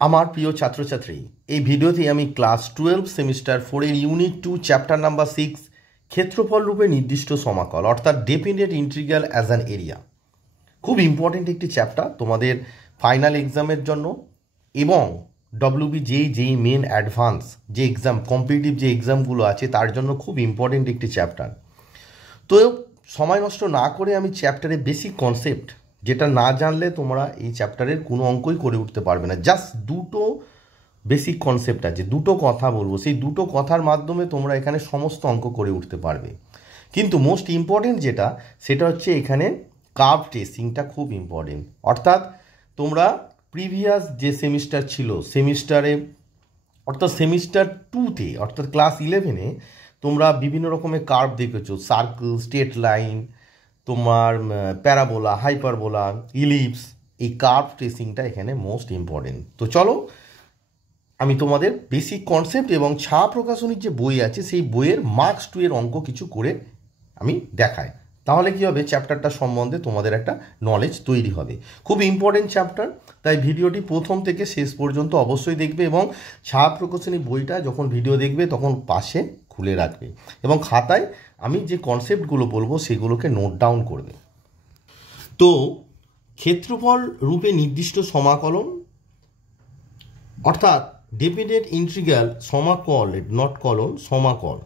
আমার প্রিয় ছাত্রছাত্রী, এই ভিডিওতে আমি ক্লাস 12 সেমিস্টার 4 এর ইউনিট 2 চ্যাপ্টার নাম্বার 6 ক্ষেত্রফল রূপে নির্দিষ্ট সমাকল অর্থাৎ definite integral as an area, খুব ইম্পর্টেন্ট একটি চ্যাপ্টার তোমাদের ফাইনাল এক্সামের জন্য এবং ডব্লিউবি যেই মেন অ্যাডভান্স যে এক্সাম কম্পিটিটিভ যে এক্সামগুলো আছে তার জন্য খুব ইম্পর্টেন্ট একটি চ্যাপ্টার। তো সময় নষ্ট না করে আমি চ্যাপ্টারের বেসিক কনসেপ্ট যেটা না জানলে তোমরা এই চ্যাপ্টারের কোনো অঙ্কই করে উঠতে পারবে না। জাস্ট দুটো বেসিক কনসেপ্ট আছে, দুটো কথা বলবো, সেই দুটো কথার মাধ্যমে তোমরা এখানে সমস্ত অঙ্ক করে উঠতে পারবে। কিন্তু মোস্ট ইম্পর্টেন্ট যেটা সেটা হচ্ছে এখানে কার্ভ ট্রেসিংটা খুব ইম্পর্টেন্ট। অর্থাৎ তোমরা প্রিভিয়াস যে সেমিস্টার ছিল সেমিস্টারে অর্থাৎ সেমিস্টার 2তে অর্থাৎ ক্লাস 11-এ তোমরা বিভিন্ন রকমের কার্ভ দেখেছো, সার্কেল, স্ট্রেট লাইন, তোমার প্যারাবোলা, হাইপারবোলা, ইলিপস। এই কার্ভ ট্রেসিংটা এখানে মোস্ট ইম্পর্টেন্ট। তো চলো আমি তোমাদের বেসিক কনসেপ্ট এবং ছা প্রকাশনীর যে বই আছে সেই বইয়ের মার্কস 2 এর অঙ্ক কিছু করে আমি দেখাই, তাহলে কী হবে চ্যাপ্টারটা সম্বন্ধে তোমাদের একটা নলেজ তৈরি হবে। খুব ইম্পর্টেন্ট চ্যাপ্টার, তাই ভিডিওটি প্রথম থেকে শেষ পর্যন্ত অবশ্যই দেখবে এবং ছা প্রকাশনী বইটা যখন ভিডিও দেখবে তখন পাশে খুলে রাখবে এবং খাতায় আমি যে কনসেপ্টগুলো বলবো সেগুলোকে নোট ডাউন করবে। তো ক্ষেত্রফল রূপে নির্দিষ্ট সমাকলন অর্থাৎ ডেফিনেট ইন্টিগ্রাল সমাকল, নট কলন, সমাকল,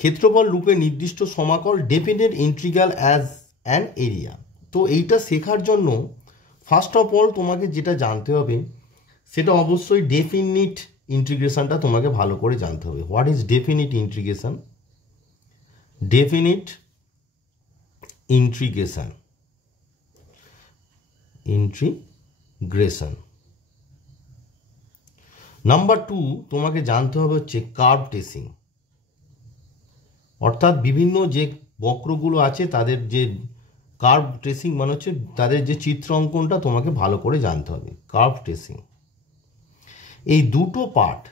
ক্ষেত্রফল রূপে নির্দিষ্ট সমাকল definite integral as an area. তো এইটা শেখার জন্য ফার্স্ট অফ অল তোমাকে যেটা জানতে হবে সেটা অবশ্যই ডেফিনিট ইন্টিগ্রেশনটা তোমাকে ভালো করে জানতে হবে। What is definite integration? Definite integration number 2 তোমাকে জানতে হবে হচ্ছে কার্ভ ট্রেসিং, অর্থাৎ বিভিন্ন যে বক্রগুলো আছে তাদের যে কার্ভ ট্রেসিং মানে হচ্ছে তাদের যে চিত্র অঙ্কনটা তোমাকে ভালো করে জানতে হবে, কার্ভ ট্রেসিং। এই দুটো পার্ট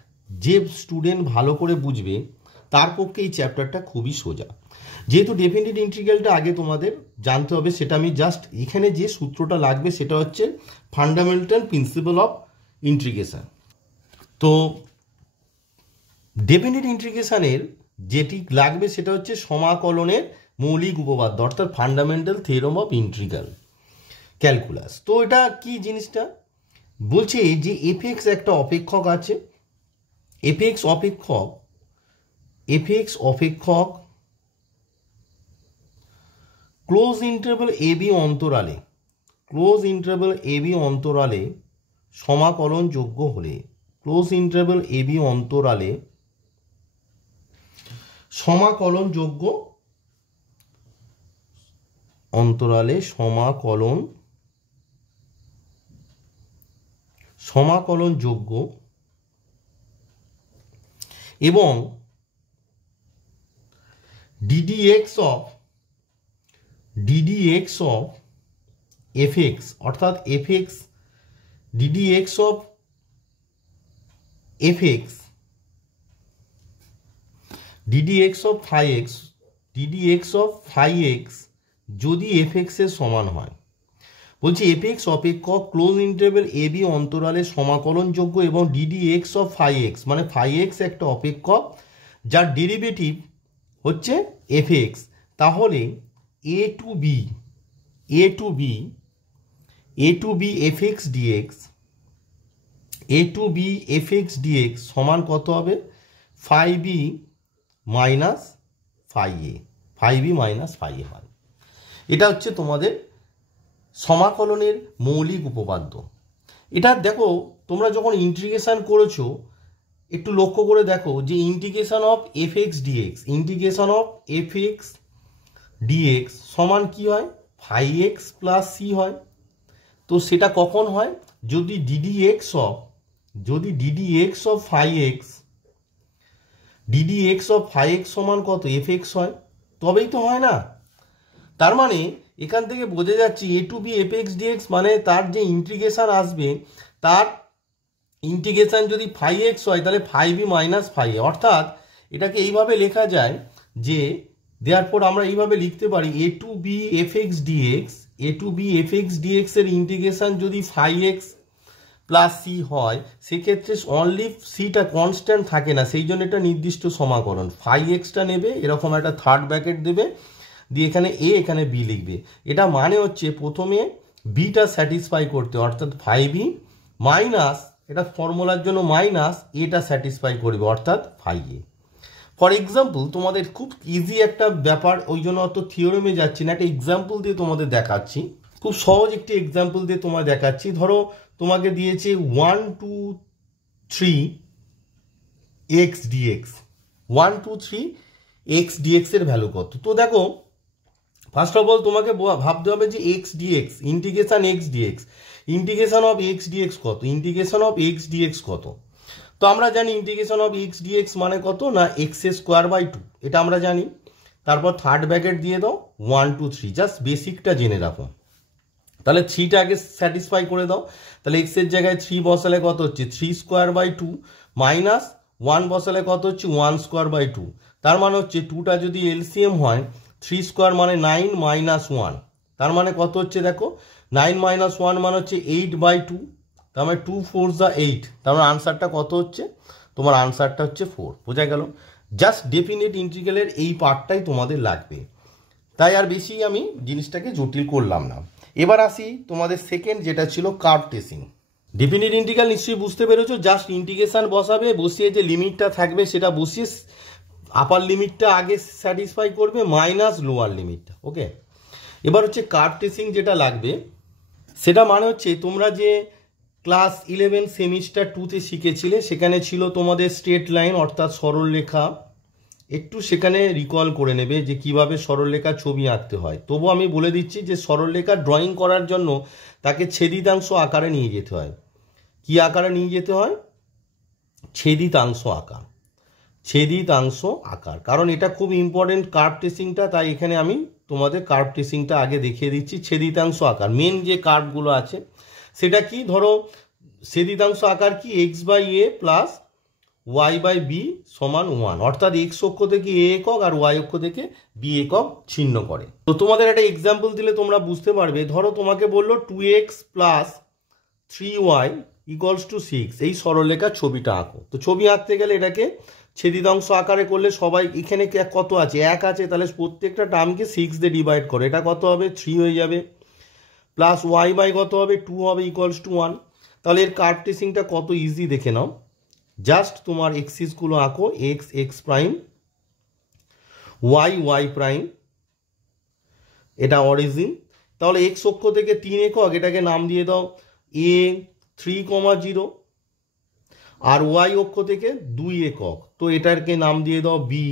যে স্টুডেন্ট ভালো করে বুঝবে তার পক্ষে এই চ্যাপ্টারটা খুবই সোজা। যেহেতু ডেফিনিট ইন্টিগ্রালটা আগে তোমাদের জানতে হবে, সেটা আমি জাস্ট এখানে যে সূত্রটা লাগবে সেটা হচ্ছে ফান্ডামেন্টাল প্রিন্সিপাল অফ ইন্টিগ্রেশন। তো ডেফিনিট ইন্টিগ্রেশনের যেটি লাগবে সেটা হচ্ছে সমাকলনের মৌলিক উপপাদ্য অর্থাৎ fundamental theorem of integral calculus. তো এটা কি জিনিসটা বলছে যে এফএক্স একটা অপেক্ষক আছে, এফএক্স অপেক্ষক ক্লোজ ইন্টারভ্যাল এবি অন্তরালে সমাকলন যোগ্য হলে, ক্লোজ ইন্টারভ্যাল এবি অন্তরালে সমাকলন যোগ্য এবং ডিডিএক্স অফ এফএক্স অর্থাৎ f x d d x of f x d d x of phi x যদি এফএক্স এর সমান হয়। বলছি এফএক্স অপেক্ষক ক্লোজ ইন্টারভ্যাল এবি অন্তরালে সমাকলনযোগ্য এবং ডিডিএক্স অফ ফাই এক্স মানে ফাই এক্স একটা অপেক্ষক যার ডেরিভেটিভ হচ্ছে এফএক্স, তাহলে এ টু বি এফএক্স ডিএক্স সমান কত হবে? ফাই বি মাইনাস ফাই এ হয়। এটা হচ্ছে তোমাদের সমাকলনের মৌলিক উপপাদ্য। এটা দেখো তোমরা যখন ইন্টিগ্রেশন করেছো একটু লক্ষ্য করে দেখো যে ইন্টিগ্রেশন অফ এফএক্স ডিএক্স সমান কি হয়? ফাই এক্স প্লাস সি হয়। তো সেটা কখন হয়? যদি ডিডিএক্স অফ ফাই এক্স সমান কত? এফএক্স হয়, তবেই তো হয় না। তার মানে এখান থেকে বোঝা যাচ্ছে এ টু বি এফএক্স ডিএক্স মানে তার যে ইন্টিগ্রেশন আসবে তার ইন্টিগ্রেশন যদি ফাই এক্স হয় তাহলে ফাই বি মাইনাস ফাই এ, অর্থাৎ এটাকে এইভাবে লেখা যায় যে দেয়ারপর আমরা এইভাবে লিখতে পারি এ টু বি এফএক্স ডিএক্স এর ইন্টিগ্রেশন যদি ফাই প্লাস সি হয়, সেক্ষেত্রে অনলি সিটা কনস্ট্যান্ট থাকে না, সেই জন্য এটা নির্দিষ্ট সমাকলন। 5x নেবে, এরকম একটা থার্ড ব্র্যাকেট দেবে, দিয়ে এখানে এ এখানে বি লিখবে। এটা মানে হচ্ছে প্রথমে বিটা স্যাটিসফাই করতে, অর্থাৎ 5e মাইনাস, এটা ফর্মুলার জন্য মাইনাস এটা স্যাটিসফাই করবে, অর্থাৎ 5a। ফর এক্সাম্পল, তোমাদের খুব ইজি একটা ব্যাপার, ওই জন্য অত থিওরেমে যাচ্ছি না, একটা এক্সাম্পল দিয়ে তোমাদের দেখাচ্ছি। খুব সহজ একটি এক্সাম্পল দিয়ে তোমায় দেখাচ্ছি। ধরো তোমাকে দিয়েছে 1 2 3 x dx, 1 2 3 x dx এর ভ্যালু কত। তো দেখো, ফার্স্ট অফ অল তোমাকে ভাবতে হবে যে x dx, integration x dx, integration of x dx কত, ইন্টিগ্রেশন অফ এক্স ডিএক্স কত। তো আমরা জানি ইন্টিগ্রেশন অফ এক্স ডিএক্স মানে কত না এক্স স্কোয়ার বাই 2, এটা আমরা জানি। তারপর থার্ড ব্র্যাকেট দিয়ে দাও 1 2 3, জাস্ট বেসিকটা জেনে রাখো। তাহলে 3টা আগে স্যাটিসফাই করে দাও। তাহলে এক্স এর জায়গায় 3 বসালে কত হচ্ছে 3 স্কোয়ার বাই 2, মাইনাস 1 বসালে কত হচ্ছে 1 স্কোয়ার বাই 2। তার মানে হচ্ছে 2টা যদি এলসিএম হয়, 3 স্কোয়ার মানে 9 মাইনাস 1, তার মানে কত হচ্ছে দেখো 9 মাইনাস 1 মানে হচ্ছে 8 বাই 2, তার মানে 2 4 যা 8, তার মানে আনসারটা কত হচ্ছে, তোমার আনসারটা হচ্ছে 4। বোঝা গেল? জাস্ট ডেফিনিট ইন্টিগ্রালের এই পার্টটাই তোমাদের লাগবে, তাই আর বেশি আমি জিনিসটাকে জটিল করলাম না। এবার আসি তোমাদের সেকেন্ড, যেটা ছিল কার্ভ টেসিং। ডেফিনিট ইন্টিগ্রাল নিশ্চয়ই বুঝতে পেরেছো, জাস্ট ইন্টিগ্রেশন বসাবে, বসিয়ে যে লিমিটটা থাকবে সেটা বসিয়ে আপার লিমিটটা আগে স্যাটিসফাই করবে, মাইনাস লোয়ার লিমিটটা। ওকে, এবার হচ্ছে কার্ভ টেসিং যেটা লাগবে, সেটা মানে হচ্ছে তোমরা যে ক্লাস 11 সেমিস্টার 2তে শিখেছিলে, সেখানে ছিল তোমাদের স্ট্রেট লাইন অর্থাৎ সরলরেখা। একটু সেখানে রিকল করে নেবে যে কিভাবে সরলরেখা ছবি আঁকতে হয়। তবু আমি বলে দিচ্ছি যে সরলরেখা ড্রয়িং করার জন্য তাকে ছেদিতাংশ আকারে নিয়ে যেতে হয়। কি আকারে নিয়ে যেতে হয়? ছেদিতাংশ আকার, ছেদিতাংশ আকার, কারণ এটা খুব ইম্পর্টেন্ট কার্ভ টেসিংটা, তাই এখানে আমি তোমাদের কার্ভ টেসিংটা আগে দেখিয়ে দিচ্ছি। ছেদিতাংশ আকার মেন যে কার্ভগুলো আছে সেটা কি, ধরো ছেদিতাংশ আকার কি, x by a plus y by b সমান 1, অর্থাৎ এক্স অক্ষ থেকে এ একক আর ওয়াই অক্ষ থেকে বি একক ছিন্ন করে। তো তোমাদের একটা এক্সাম্পল দিলে তোমরা বুঝতে পারবে। ধরো তোমাকে বললো 2x plus 3y equals to 6, এই সরলরেখার ছবিটা আঁকো। তো ছবি আঁকতে গেলে এটাকে ছেদিতাংশ আকারে করলে সবাই এখানে কত আছে, 1 আছে, তাহলে প্রত্যেকটা টার্মকে 6 দিয়ে ডিভাইড করো, এটা কত হবে 3 হয়ে যাবে, প্লাস ওয়াই বাই কত হবে 2 হবে, ইকুয়ালস টু 1। তাহলে এর কার্ভ টেসিংটা কত ইজি দেখে নাও। জাস্ট তোমার এক্সিসগুলো আঁকো, x x prime, Y Y prime, এটা অরিজিন। তাহলে এক্স অক্ষ থেকে 3 একক, এটাকে নাম দিয়ে দাও এ 3,0, আর ওয়াই অক্ষ থেকে 2 একক, তো এটাকে নাম দিয়ে দাও বি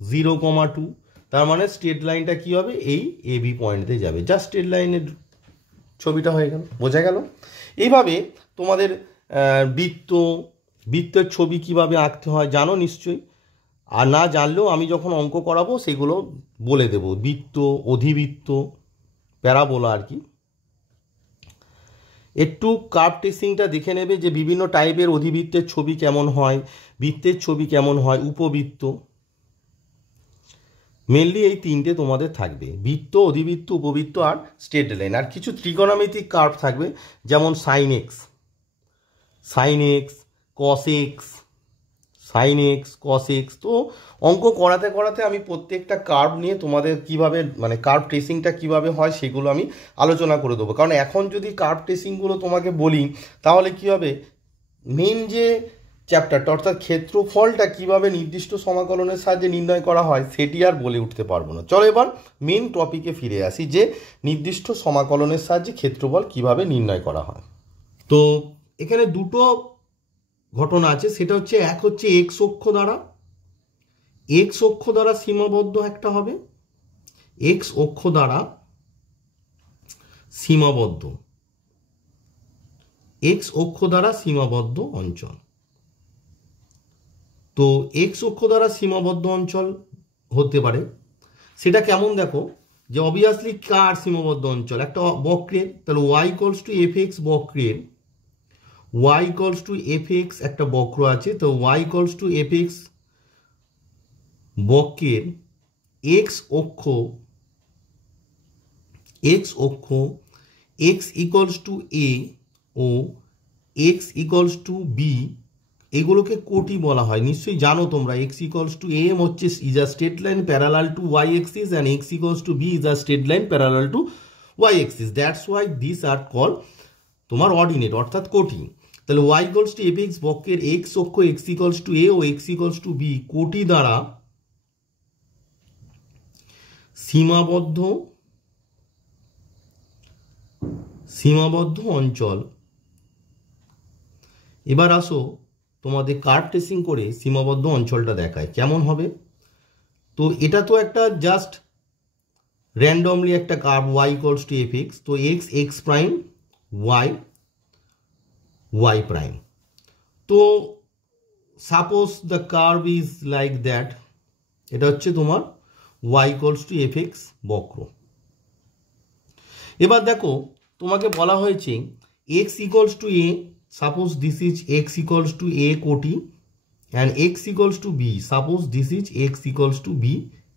0,2। তার মানে স্ট্রেট লাইনটা কি হবে, এই এ বি পয়েন্টে যাবে। জাস্ট স্ট্রেট লাইনের ছবিটা হয়ে গেল। বোঝা গেল? এইভাবে তোমাদের বৃত্তের ছবি কিভাবে আঁকতে হয় জানো নিশ্চয়ই, আর না জানলেও আমি যখন অঙ্ক করাবো সেগুলো বলে দেব। বৃত্ত, অধিবৃত্ত, প্যারাবোলা আর কি। একটু কার্ভ টেসিংটা দেখে নেবে যে বিভিন্ন টাইপের অধিবৃত্তের ছবি কেমন হয়, বৃত্তের ছবি কেমন হয়, উপবৃত্ত, মেনলি এই 3টে তোমাদের থাকবে, বৃত্ত, অধিবৃত্ত, উপবৃত্ত আর স্ট্রেট লাইন। আর কিছু ত্রিকোণমিতিক কার্ভ থাকবে, যেমন sine x, sine x, cos x, sine x, cos x. তো অঙ্ক করাতে করাতে আমি প্রত্যেকটা কার্ভ নিয়ে তোমাদের কিভাবে মানে কার্ভ ট্রেসিংটা কিভাবে হয় সেগুলো আমি আলোচনা করে দেবো। কারণ এখন যদি কার্ভ ট্রেসিংগুলো তোমাকে বলি তাহলে কি হবে, মেন যে চ্যাপ্টারটা অর্থাৎ ক্ষেত্রফলটা কিভাবে নির্দিষ্ট সমাকলনের সাহায্যে নির্ণয় করা হয় সেটি আর বলে উঠতে পারবো না। চলো এবার মেন টপিকে ফিরে আসি, যে নির্দিষ্ট সমাকলনের সাহায্যে ক্ষেত্রফল কিভাবে নির্ণয় করা হয়। তো এখানে দুটো ঘটনা আছে, সেটা হচ্ছে এক হচ্ছে এক্স অক্ষ দ্বারা, এক্স অক্ষ দ্বারা সীমাবদ্ধ একটা হবে, এক্স অক্ষ দ্বারা সীমাবদ্ধ, এক্স অক্ষ দ্বারা সীমাবদ্ধ অঞ্চল। তো এক্স অক্ষ দ্বারা সীমাবদ্ধ অঞ্চল হতে পারে, সেটা কেমন দেখো, যে অবভিয়াসলি কার সীমাবদ্ধ অঞ্চল, একটা বক্রের, তাহলে Y equals to F X বক্রের, y equals to F X একটা বক্র আছে, তো y equals to F X বক্রের এক্স অক্ষ, এক্স অক্ষ, এক্স ইকুয়ালস টু এ ও এক্স ইকুয়ালস টু বি, এগুলোকে কোটি বলা হয়, নিশ্চয়ই জানো তোমরা। এক্স ইকুয়ালস টু এ হচ্ছে is a straight line parallel to Y axis and X equals to B is a straight line parallel to Y axis, that's why this are call তোমার ordinate অর্থাৎ কোটি। তাহলে Y equals to F X বক্রের X অক্ষ X equals to এ ও x equals to B কোটি দ্বারা সীমাবদ্ধ অঞ্চল। এবার আসো তোমাদের কার্ভ ট্রেসিং করে সীমাবদ্ধ অঞ্চলটা দেখায় কেমন হবে। তো এটা তো একটা জাস্ট র্যান্ডমলি একটা curve Y equals to F X, তো X x prime Y Y prime. তো suppose the curve is like that, এটা হচ্ছে তোমার Y equals to F x বক্র। এবার দেখো তোমাকে বলা হয়েছে X equals to A, suppose this is X equals to A কোটি and X equals to B, suppose this is X equals to B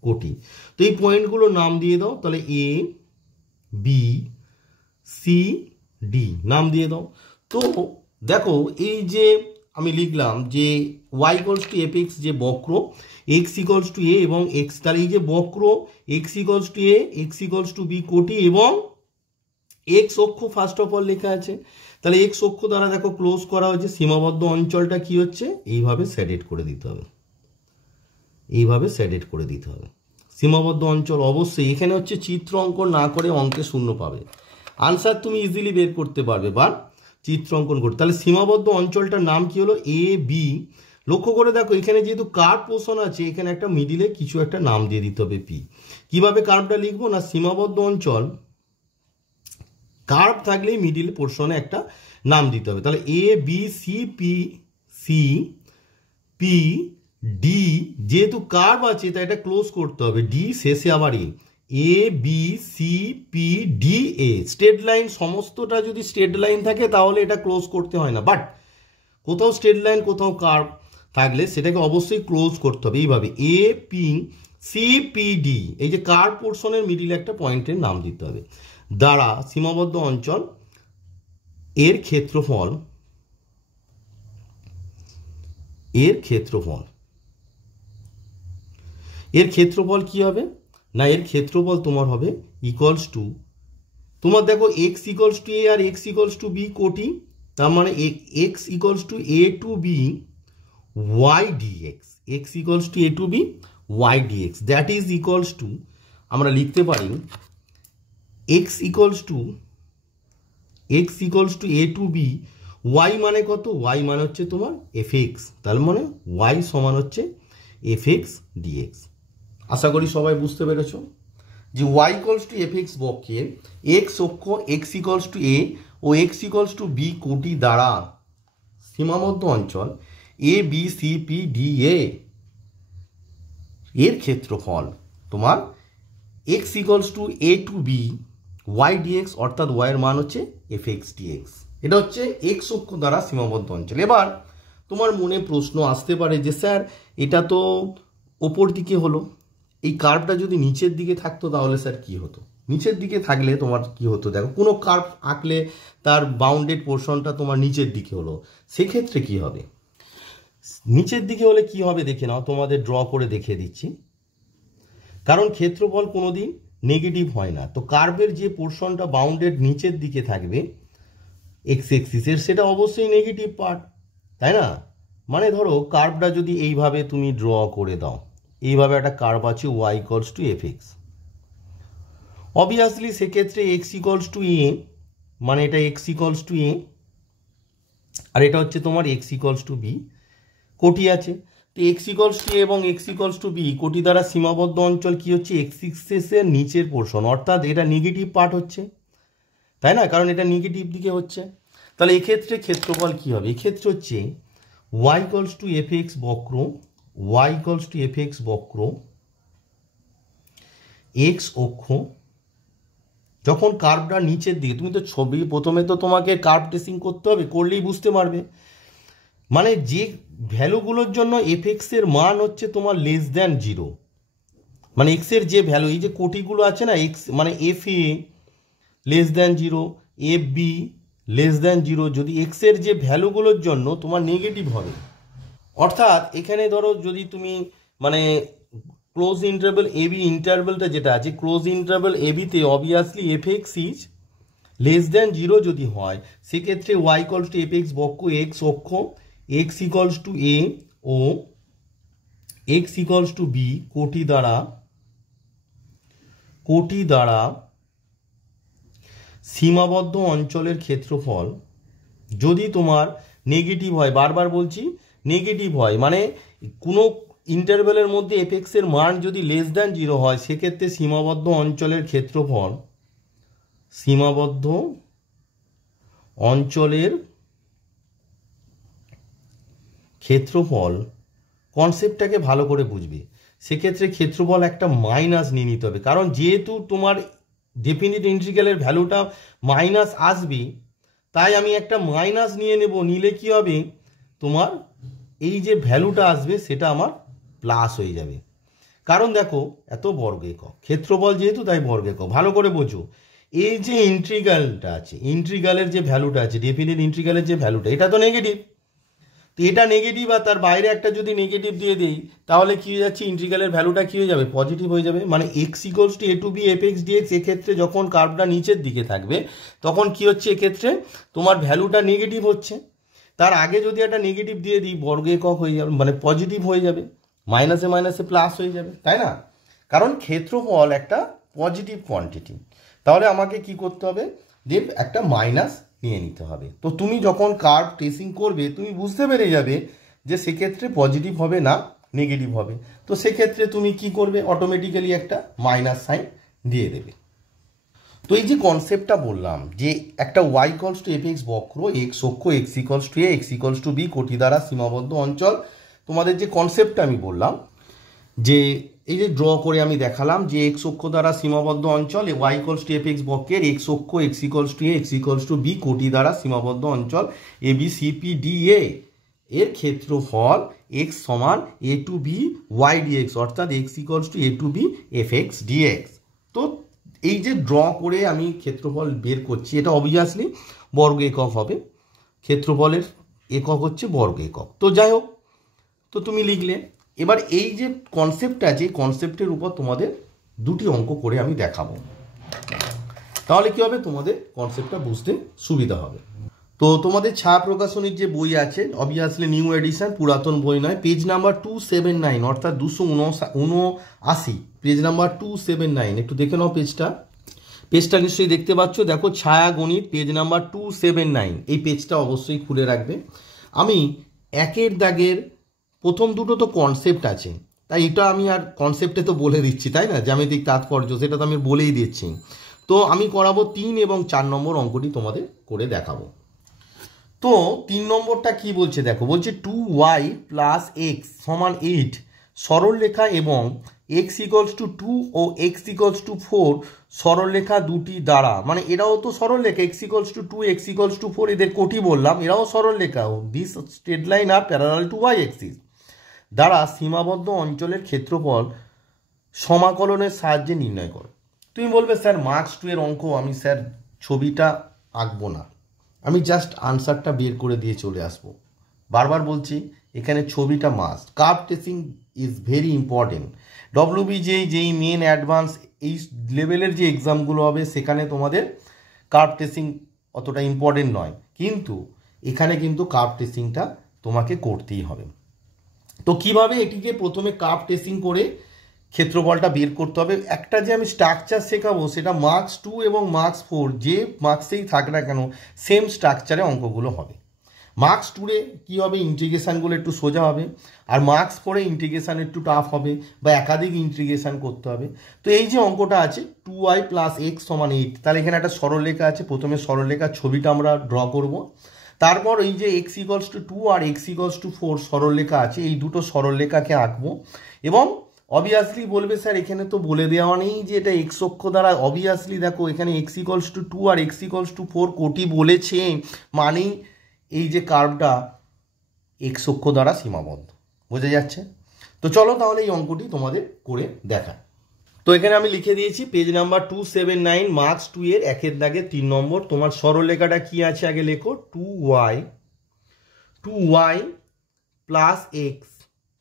কোটি। তো এই পয়েন্টগুলোর নাম দিয়ে দাও, তাহলে এ বি সি ডি নাম দিয়ে দাও। তো দেখো এই যে আমি লিখলাম যে Y equals to F x যে বক্র, এক্স ইকুয়ালস টু এ এবং এক্স, তাহলে এই যে বক্র x equals to A X equals to B কোটি এবং এক্স অক্ষ ফার্স্ট অফ অল লেখা আছে, তাহলে এক্স অক্ষ দ্বারা দেখো ক্লোজ করা হয়েছে। সীমাবদ্ধ অঞ্চলটা কি হচ্ছে, এইভাবে শ্যাডেড করে দিতে হবে, এইভাবে শ্যাডেড করে দিতে হবে সীমাবদ্ধ অঞ্চল। অবশ্যই এখানে হচ্ছে চিত্র অঙ্কন না করে অঙ্কে শূন্য পাবে, আনসার তুমি ইজিলি বের করতে পারবে বা চিত্র অঙ্কন করতে। তাহলে সীমাবদ্ধ অঞ্চলটার নাম কি হলো এ বি। লক্ষ্য করে দেখো এখানে যেহেতু কার্ভ পোর্শন আছে, এখানে একটা মিডিলে কিছু একটা নাম দিয়ে দিতে হবে পি। কিভাবে কার্ভটা লিখবো না, সীমাবদ্ধ অঞ্চল কার্ভ থাকলেই মিডিল পোর্শনে একটা নাম দিতে হবে। তাহলে A B C P C P D, যেহেতু কার্ভ আছে তাই এটা ক্লোজ করতে হবে, ডি শেষে আবার A B C P D A, straight line সমস্তটা যদি স্ট্রেট লাইন থাকে তাহলে এটা ক্লোজ করতে হয় না, বাট কোথাও স্ট্রেট লাইন কোথাও কার্ভ থাকলে সেটাকে অবশ্যই ক্লোজ করতে হবে এইভাবে A P C P D, এই যে কার্ভ পোর্শনের মিডিলে একটা পয়েন্টের নাম দিতে হবে। দ্বারা সীমাবদ্ধ অঞ্চল এর ক্ষেত্রফল কি হবে না, এর ক্ষেত্রফল তোমার হবে ইকুয়ালস টু, তোমার দেখো এক্স ইকুয়ালস টু এ আর এক্স ইকুয়ালস টু বি কোটি, তার মানে x equals to A to B Y dx, x equals to A to B Y dx, that is equals to, আমরা লিখতে পারি x equals to A to B y মানে কত, Y মানে হচ্ছে তোমার এফ এক্স, তার মানে ওয়াই সমান হচ্ছে এফ এক্স ডিএক্স। আশা করি সবাই বুঝতে পেরেছ যে Y equals to F X বক্রের এক্স অক্ষ এক্স ইকুয়ালস টু এ ও এক্স ইকুয়ালস টু বি কোটি দ্বারা সীমাবদ্ধ অঞ্চল A B C P D এর ক্ষেত্রফল তোমার X equals to A to B Y DX, অর্থাৎ ওয়াইয়ের মান হচ্ছে এফ এক্স ডিএক্স। এটা হচ্ছে এক্স অক্ষ দ্বারা সীমাবদ্ধ অঞ্চল। এবার তোমার মনে প্রশ্ন আসতে পারে যে স্যার এটা তো ওপর দিকে হলো, এই কার্ভটা যদি নিচের দিকে থাকতো তাহলে স্যার কি হতো? নিচের দিকে থাকলে তোমার কি হতো, দেখো কোনো কার্ভ আঁকলে তার বাউন্ডেড পোর্শনটা তোমার নিচের দিকে হলো, সেক্ষেত্রে কি হবে? নিচের দিকে হলে কি হবে দেখে নাও, তোমাদের ড্র করে দেখিয়ে দিচ্ছি। কারণ ক্ষেত্রফল কোনোদিন নেগেটিভ হয় না, তো কার্ভের যে পোর্শনটা বাউন্ডেড নিচের দিকে থাকবে এক্স এক্সিসের, সেটা অবশ্যই নেগেটিভ পার্ট, তাই না? মানে ধরো কার্ভটা যদি এইভাবে তুমি ড্র করে দাও, এইভাবে একটা কার্ভ আছে y equals to F x, obviously সেক্ষেত্রে এক্স ইকুয়ালস টু এ, মানে এটা এক্স ইকুয়ালস টু এ আর এটা হচ্ছে তোমার এক্স ইকুয়ালস টু বি কোটি আছে। তো এক্স ইকুয়ালস টু এ এবং এক্স ইকুয়ালস টু বি কোটি দ্বারা সীমাবদ্ধ অঞ্চল কি হচ্ছে, এক্স এক্সিসের নিচের পোর্শন, অর্থাৎ এটা নেগেটিভ পার্ট হচ্ছে, তাই না? কারণ এটা নেগেটিভ দিকে হচ্ছে। তাহলে এক্ষেত্রে ক্ষেত্রফল কি হবে? এক্ষেত্রে হচ্ছে Y equals to F x বক্র, Y equals to F x বক্র এক্স অক্ষ, যখন কার্ভটা নিচের দিকে, তুমি তো ছবি প্রথমে তো তোমাকে কার্ভ ট্রেসিং করতে হবে, করলেই বুঝতে পারবে, মানে যে ভ্যালুগুলোর জন্য এফ এক্সের মান হচ্ছে তোমার লেস দ্যান জিরো, মানে এক্সের যে ভ্যালু, এই যে কোটিগুলো আছে না, এক্স মানে f a less than zero, f b less than zero যদি এক্সের যে ভ্যালুগুলোর জন্য তোমার নেগেটিভ হবে, অর্থাৎ এখানে ধরো যদি তুমি মানে ক্লোজ ইন্টারভেল এবি ইন্টারভেলটা যেটা আছে ক্লোজ ইন্টারভেল এবিতে obviously F X is less than zero যদি হয়, সেক্ষেত্রে Y equals to F x বক্র এক্স অক্ষ, এক্স ইকলস টু এ ও এক্স ইকলস টু বি কোটি দ্বারা সীমাবদ্ধ অঞ্চলের ক্ষেত্রফল যদি তোমার নেগেটিভ হয়, বারবার বলছি নেগেটিভ হয়, মানে কোনো ইন্টারভেলের মধ্যে এফ এক্সের মান যদি লেস দ্যান জিরো হয়, সেক্ষেত্রে সীমাবদ্ধ অঞ্চলের ক্ষেত্রফল কনসেপ্টটাকে ভালো করে বুঝবে। সেক্ষেত্রে ক্ষেত্রফল একটা মাইনাস নিয়ে নিতে হবে, কারণ যেহেতু তোমার ডেফিনিট ইন্টিগ্রালের ভ্যালুটা মাইনাস আসবে, তাই আমি একটা মাইনাস নিয়ে নেব, নিলে কি হবে তোমার এই যে ভ্যালুটা আসবে সেটা আমার প্লাস হয়ে যাবে। কারণ দেখো এত বর্গ একক ক্ষেত্রফল যেহেতু, তাই বর্গ একক। ভালো করে বোঝো, এই যে ইন্টিগ্রালটা আছে, ইন্টিগ্রালের যে ভ্যালুটা আছে, ডেফিনিট ইন্টিগ্রালের যে ভ্যালুটা, এটা তো নেগেটিভ। তো এটা নেগেটিভ আর তার বাইরে একটা যদি নেগেটিভ দিয়ে দিই, তাহলে কি হয়ে যাচ্ছে ইন্টিগ্রালের ভ্যালুটা কি হয়ে যাবে পজিটিভ হয়ে যাবে। মানে x equals to A to B F x dx, এক্ষেত্রে যখন কার্ভটা নিচের দিকে থাকবে তখন কি হচ্ছে এক্ষেত্রে তোমার ভ্যালুটা নেগেটিভ হচ্ছে। তার আগে যদি একটা নেগেটিভ দিয়ে দিই বর্গ একক হয়ে যাবে, মানে পজিটিভ হয়ে যাবে, মাইনাসে মাইনাসে প্লাস হয়ে যাবে, তাই না? কারণ ক্ষেত্রফল একটা পজিটিভ কোয়ান্টিটি। তাহলে আমাকে কি করতে হবে, যে একটা মাইনাস নিয়ে নিতে হবে। তো তুমি যখন কার্ভ ট্রেসিং করবে তুমি বুঝতে পেরে যাবে যে সেক্ষেত্রে পজিটিভ হবে না নেগেটিভ হবে। তো সেক্ষেত্রে তুমি কি করবে, অটোমেটিক্যালি একটা মাইনাস সাইন দিয়ে দেবে। তো এই যে কনসেপ্টটা বললাম যে একটা Y equals to F x বক্র, এক্স অক্ষ, X equals to A, X equals to B কোটি দ্বারা সীমাবদ্ধ অঞ্চল, তোমাদের যে কনসেপ্টটা আমি বললাম যে এই যে ড্র করে আমি দেখালাম যে এক্স অক্ষ দ্বারা সীমাবদ্ধ অঞ্চল, Y equals to F X বক্রের এক্স অক্ষ, X equals to A, X equals to B কোটি দ্বারা সীমাবদ্ধ অঞ্চল A B C P D এর ক্ষেত্রফল এক্স সমান এ টু বি ওয়াই ডিএক্স, অর্থাৎ X equals to A to B F x DX. তো এই যে ড্র করে আমি ক্ষেত্রফল বের করছি, এটা অবভিয়াসলি বর্গ একক হবে, ক্ষেত্রফলের একক হচ্ছে বর্গ একক। তো যাই হোক, তো তুমি লিখলে। এবার এই যে কনসেপ্টটা আছে, কনসেপ্টের উপর তোমাদের দুটি অঙ্ক করে আমি দেখাবো, তাহলে কি হবে তোমাদের কনসেপ্টটা বুঝতে সুবিধা হবে। তো তোমাদের ছায়া প্রকাশনীর যে বই আছে, অবভিয়াসলি নিউ এডিশন, পুরাতন বই নয়, পেজ নাম্বার 279, অর্থাৎ 279, পেজ নাম্বার 279, একটু দেখে নাও পেজটা নিশ্চয়ই দেখতে পাচ্ছ। দেখো ছায়া গণিত পেজ নাম্বার 279, এই পেজটা অবশ্যই খুলে রাখবে। আমি একের দাগের প্রথম দুটো তো কনসেপ্ট আছে, তাই এটা আমি আর কনসেপ্টে তো বলে দিচ্ছি, তাই না, জ্যামিতিক তাৎপর্য সেটা তো আমি বলেই দিচ্ছি। তো আমি করাবো 3 এবং 4 নম্বর অঙ্কটি তোমাদের করে দেখাবো। তো 3 নম্বরটা কি বলছে দেখো, বলছে 2y প্লাস এক্স সমান 8 সরলরেখা এবং এক্স ইকলস টু 2 ও এক্স ইকলস টু 4 সরলরেখা দুটি দ্বারা, মানে এরাও তো সরলরেখা, x equals to 2 x equals to 4 এদের কোটি বললাম, এরাও সরলরেখা, দিস স্ট্রেট লাইন আর প্যারালাল টু ওয়াই এক্সিস দ্বারা সীমাবদ্ধ অঞ্চলের ক্ষেত্রফল সমাকলনের সাহায্যে নির্ণয় করো। তুমি বলবে স্যার মার্কস 2 এর অঙ্ক, আমি স্যার ছবিটা আঁকবো না, আমি জাস্ট আনসারটা বের করে দিয়ে চলে আসবো। বারবার বলছি এখানে ছবিটা must. Curve tracing is very important. যেই মেন অ্যাডভান্স এই লেভেলের যে এক্সামগুলো হবে সেখানে তোমাদের কার্ভ ট্রেসিং অতটা ইম্পর্টেন্ট নয়, কিন্তু এখানে কিন্তু কার্ভ ট্রেসিংটা তোমাকে করতেই হবে। তো কিভাবে এটিকে প্রথমে কার্ভ ট্রেসিং করে ক্ষেত্রফলটা বের করতে হবে। একটা যে আমি স্ট্রাকচার শেখাবো সেটা মার্কস 2 এবং মার্কস 4 যে মার্কসেই থাক না কেন সেম স্ট্রাকচারে অঙ্কগুলো হবে। মার্কস 2-এ কী হবে, ইন্টিগ্রেশানগুলো একটু সোজা হবে, আর মার্কস 4-এ ইন্টিগ্রেশান একটু টাফ হবে বা একাধিক ইন্টিগ্রেশান করতে হবে। তো এই যে অঙ্কটা আছে 2y প্লাস এক্স সমান 8, তাহলে এখানে একটা সরলরেখা আছে, প্রথমে সরলরেখার ছবিটা আমরা ড্র করব। তারপর এই যে এক্স ইকলস টু 2 আর এক্স ইকলস টু 4 সরলরেখা আছে, এই দুটো সরলরেখাকে আঁকবো। এবং অবভিয়াসলি বলবে স্যার এখানে তো বলে দেওয়া নেই যে এটা এক্স অক্ষ দ্বারা, অবভিয়াসলি দেখো এখানে এক্স ইকলস টু 2 আর এক্স ইকলস টু 4 কোটি বলেছে, মানেই এই যে কার্ভটা এক্স অক্ষ দ্বারা সীমাবদ্ধ, বোঝা যাচ্ছে? তো চলো তাহলে এই অঙ্কটি তোমাদের করে দেখা। তো এখানে আমি লিখে দিয়েছি পেজ নাম্বার 279 মার্কস 2 এর 1 দাগে 3 নম্বর। তোমার সরলরেখাটা কি আছে আগে লেখো, 2y প্লাস এক্স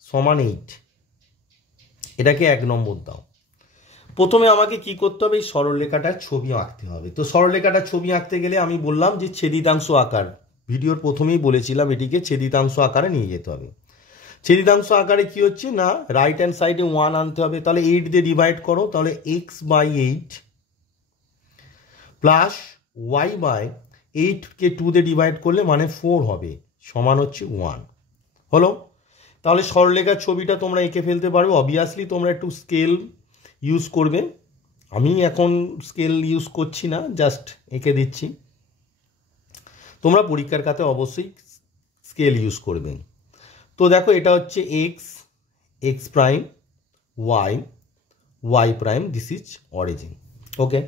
সমান 8, এটাকে 1 নম্বর দাও। প্রথমে আমাকে কি করতে হবে, এই সরলরেখাটার ছবি আঁকতে হবে। তো সরলরেখাটার ছবি আঁকতে গেলে আমি বললাম যে ছেদিতাংশ আকার, ভিডিওর প্রথমেই বলেছিলাম এটিকে ছেদিতাংশ আকারে নিয়ে যেতে হবে। ছেদিতাংশ আকারে কি হচ্ছে না, রাইট হ্যান্ড সাইডে 1 আনতে হবে, তাহলে 8 দিয়ে ডিভাইড করো, তাহলে x/8 প্লাস y/8 কে 2 দিয়ে ডিভাইড করলে মানে 4 হবে, সমান হচ্ছে 1 হলো। তাহলে সরলরেখার ছবিটা তোমরা এঁকে ফেলতে পারবে। অবভিয়াসলি তোমরা একটু স্কেল ইউজ করবে, আমি এখন স্কেল ইউজ করছি না, জাস্ট এঁকে দিচ্ছি। তোমরা পরীক্ষার খাতায় অবশ্যই স্কেল ইউজ করবে। তো দেখো এটা হচ্ছে X prime, Y prime, this is origin. Okay,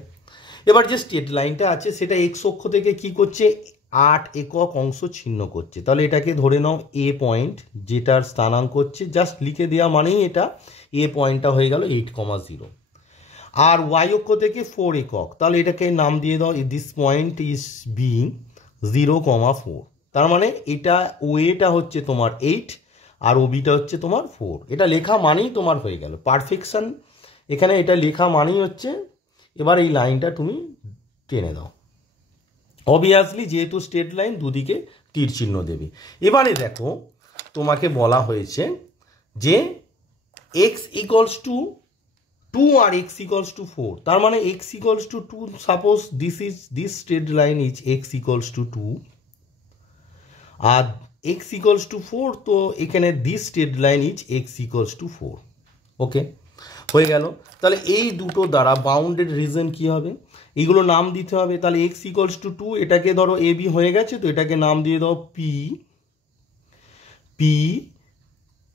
এবার যে স্ট্রেট লাইনটা আছে সেটা এক্স অক্ষ থেকে কি করছে, 8 একক অংশ ছিন্ন করছে। তাহলে এটাকে ধরে নাও এ পয়েন্ট, যেটার স্থানাঙ্ক হচ্ছে, জাস্ট লিখে দেওয়া মানেই এটা এ পয়েন্টটা হয়ে গেল 8,0। আর ওয়াই অক্ষ থেকে 4 একক, তাহলে এটাকে নাম দিয়ে দাও, দিস পয়েন্ট ইজ বিং 0,4। তার মানে এটা ওয়েটা হচ্ছে তোমার 8 আর ওবিটা হচ্ছে তোমার 4। এটা লেখা মানেই তোমার হয়ে গেল পারফেকশন। এখানে এটা লেখা মানেই হচ্ছে, এবার এই লাইনটা তুমি টেনে দাও। অবভিয়াসলি যেহেতু স্ট্রেট লাইন, দুদিকে তীর চিহ্ন দেবে। এবারে দেখো তোমাকে বলা হয়েছে যে এক্স ইকুয়ালস টু 2 আর x equals to 4, তার মানে x equals to 2, suppose this straight line is x equals to 2 আর x equals to 4, তো এখানে this straight line is x equals to 4। ওকে, হয়ে গেল। তাহলে এই দুটো দ্বারা বাউন্ডেড রিজন কি হবে, এগুলো নাম দিতে হবে। তাহলে x equals to 2, এটাকে ধরো এ বি হয়ে গেছে, তো এটাকে নাম দিয়ে দাও পি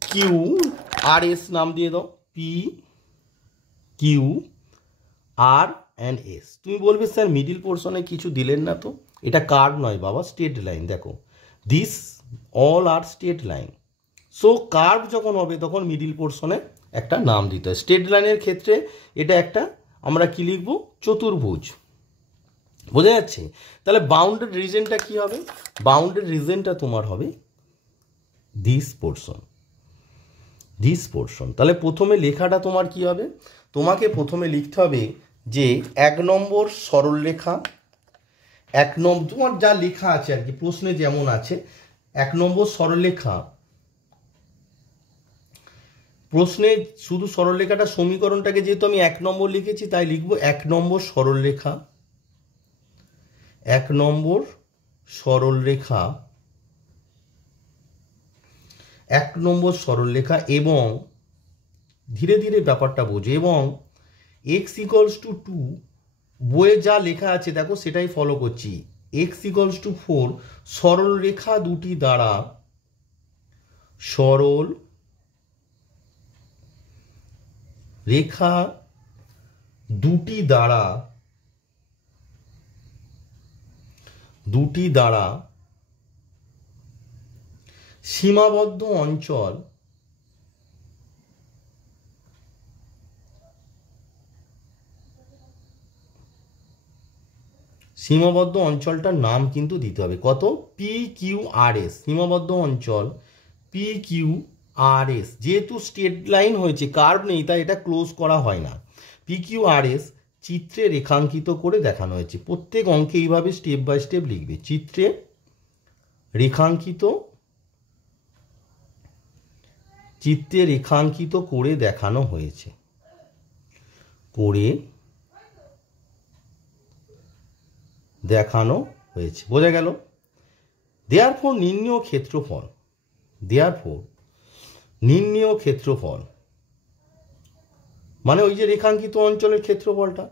কিউ আর এস, নাম দিয়ে দাও কিউ আর অ্যান্ড এস। তুমি বলবে স্যার মিডিল পোর্শনে কিছু দিলেন না তো, এটা কার্ভ নয় বাবা, স্ট্রেট লাইন। দেখো this all are straight line, so curve যখন হবে তখন মিডিল পোর্শনে একটা নাম দিতে হয়। স্ট্রেট লাইনের ক্ষেত্রে এটা একটা আমরা কি লিখব, চতুর্ভুজ। বোঝা যাচ্ছে? তাহলে বাউন্ডেড রিজনটা কি হবে, বাউন্ডেড রিজনটা তোমার হবে দিস পোর্শন। তাহলে প্রথমে লেখাটা তোমার কি হবে, তোমাকে প্রথমে লিখতে হবে যে 1 নম্বর সরলরেখা, 1 নম্বর তোমার যা লেখা আছে আর কি প্রশ্নে যেমন আছে, 1 নম্বর সরলরেখা, প্রশ্নে শুধু সরলরেখাটা সমীকরণটাকে যেহেতু আমি 1 নম্বর লিখেছি তাই লিখব 1 নম্বর সরলরেখা, 1 নম্বর সরলরেখা, 1 নম্বর সরলরেখা, এবং ধীরে ধীরে ব্যাপারটা বোঝো, এবং x ইকুয়ালস টু 2, বইয়ে যা লেখা আছে দেখো সেটাই ফলো করছি। x ইকুয়ালস টু 4, সরল রেখা দুটি দ্বারা, সরল রেখা দুটি দ্বারা সীমাবদ্ধ অঞ্চল, সীমাবদ্ধ অঞ্চলটার নাম কিন্তু দিতে হবে কত, পি কিউ আর এস, সীমাবদ্ধ অঞ্চল পি কিউ আর এস। যেহেতু স্ট্রেট লাইন হয়েছে, কার্ভ নেই, তাই এটা ক্লোজ করা হয় না। পি কিউ আর এস চিত্রে রেখাঙ্কিত করে দেখানো হয়েছে। প্রত্যেক অঙ্কে এইভাবে স্টেপ বাই স্টেপ লিখবে, চিত্রে রেখাঙ্কিত করে দেখানো হয়েছে, বোঝা গেল? দেয়ারফর নির্ণেয় ক্ষেত্রফল, মানে ওই যে রেখাঙ্কিত অঞ্চলের ক্ষেত্রফলটা,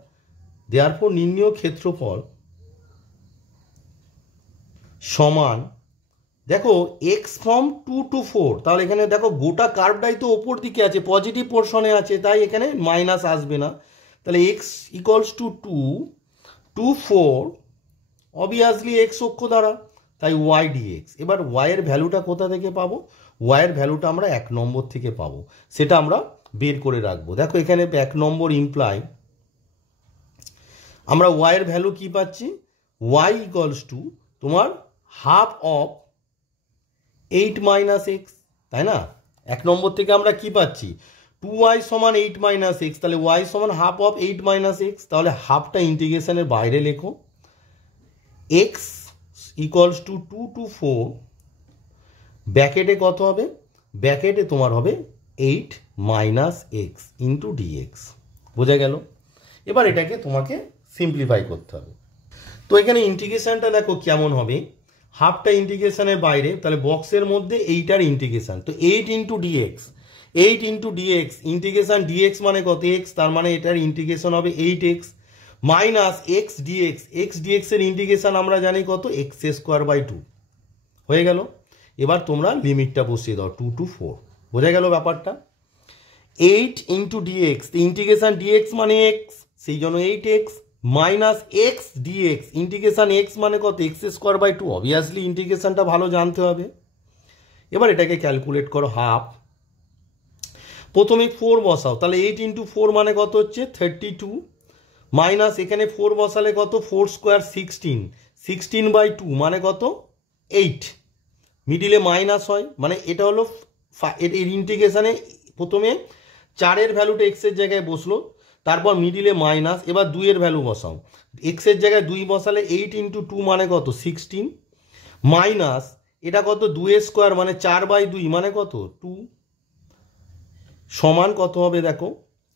দেয়ারফর নির্ণেয় ক্ষেত্রফল সমান, দেখো এক্স ফ্রম 2 to 4, তাহলে এখানে দেখো গোটা কার্ভটাই তো ওপর দিকে আছে, পজিটিভ পোর্শনে আছে, তাই এখানে মাইনাস আসবে না। তাহলে x equals to 2 to 4, obviously x অক্ষ দ্বারা, তাই ওয়াই ডিএক্স। এবার ওয়াইয়ের ভ্যালুটা কোথা থেকে পাবো, ওয়াইয়ের ভ্যালুটা আমরা 1 নম্বর থেকে পাবো, সেটা আমরা বের করে রাখবো। দেখো এখানে 1 নম্বর ইমপ্লাই আমরা ওয়াইয়ের ভ্যালু কি পাচ্ছি, ওয়াই ইকুয়ালস টু তোমার হাফ অফ 8 মাইনাস এক্স, তাই না? 1 নম্বর থেকে আমরা কি পাচ্ছি, 2y সমান 8 মাইনাস এক্স, তাহলে y সমান হাফ অফ 8 মাইনাস এক্স, তাহলে হাফটা ইন্টিগ্রেশনের বাইরে লেখো, x ইকুয়ালস টু 2 to 4, ব্র্যাকেটে কত হবে, ব্র্যাকেটে তোমার হবে 8 মাইনাস এক্স ইন্টু ডিএক্স। বোঝা গেল? এবার এটাকে তোমাকে সিম্পলিফাই করতে হবে। তো এখানে ইন্টিগ্রেশনটা দেখো কেমন হবে, হাফটা ইন্টিগ্রেশনের বাইরে, তাহলে বক্সের মধ্যে এইটার ইন্টিগ্রেশন, তো 8 into DX, 8 into dx, integration dx মানে কত এক্স, তার মানে এটার ইন্টিগ্রেশন হবে 8x minus x DX, X ডিএক্সের ইন্টিগ্রেশন আমরা জানি কত, এক্স স্কোয়ার বাই 2 হয়ে গেল। এবার তোমরা লিমিটটা বসিয়ে দাও 2 to 4। বোঝা গেল ব্যাপারটা? 8 ইন্টু ডিএক্স, ইন্টিগ্রেশন ডিএক্স মানে এক্স, সেই জন্য 8x minus x dx, integration x মানে কত, এক্স স্কোয়ার বাই 2, অবভিয়াসলি ইন্টিগ্রেশনটা ভালো জানতে হবে। এবার এটাকে ক্যালকুলেট করো, হাফ, প্রথমে 4 বসাও, তাহলে 8 ইন্টু 4 মানে কত হচ্ছে 32, মাইনাস এখানে 4 বসালে কত, 4 স্কোয়ার 16, 16 বাই 2 মানে কত 8, মিডিলে মাইনাস হয়, মানে এটা হলো এর ইন্টিগ্রেশনে প্রথমে 4-এর ভ্যালুটা এক্সের জায়গায় বসলো, তারপর মিডিলে মাইনাস, এবার 2-এর ভ্যালু বসাও, এক্সের জায়গায় 2 বসালে 8 ইন্টু 2 মানে কত 16, মাইনাস এটা কত 2 স্কোয়ার মানে 4 বাই 2 মানে কত 2, সমান কত হবে দেখো,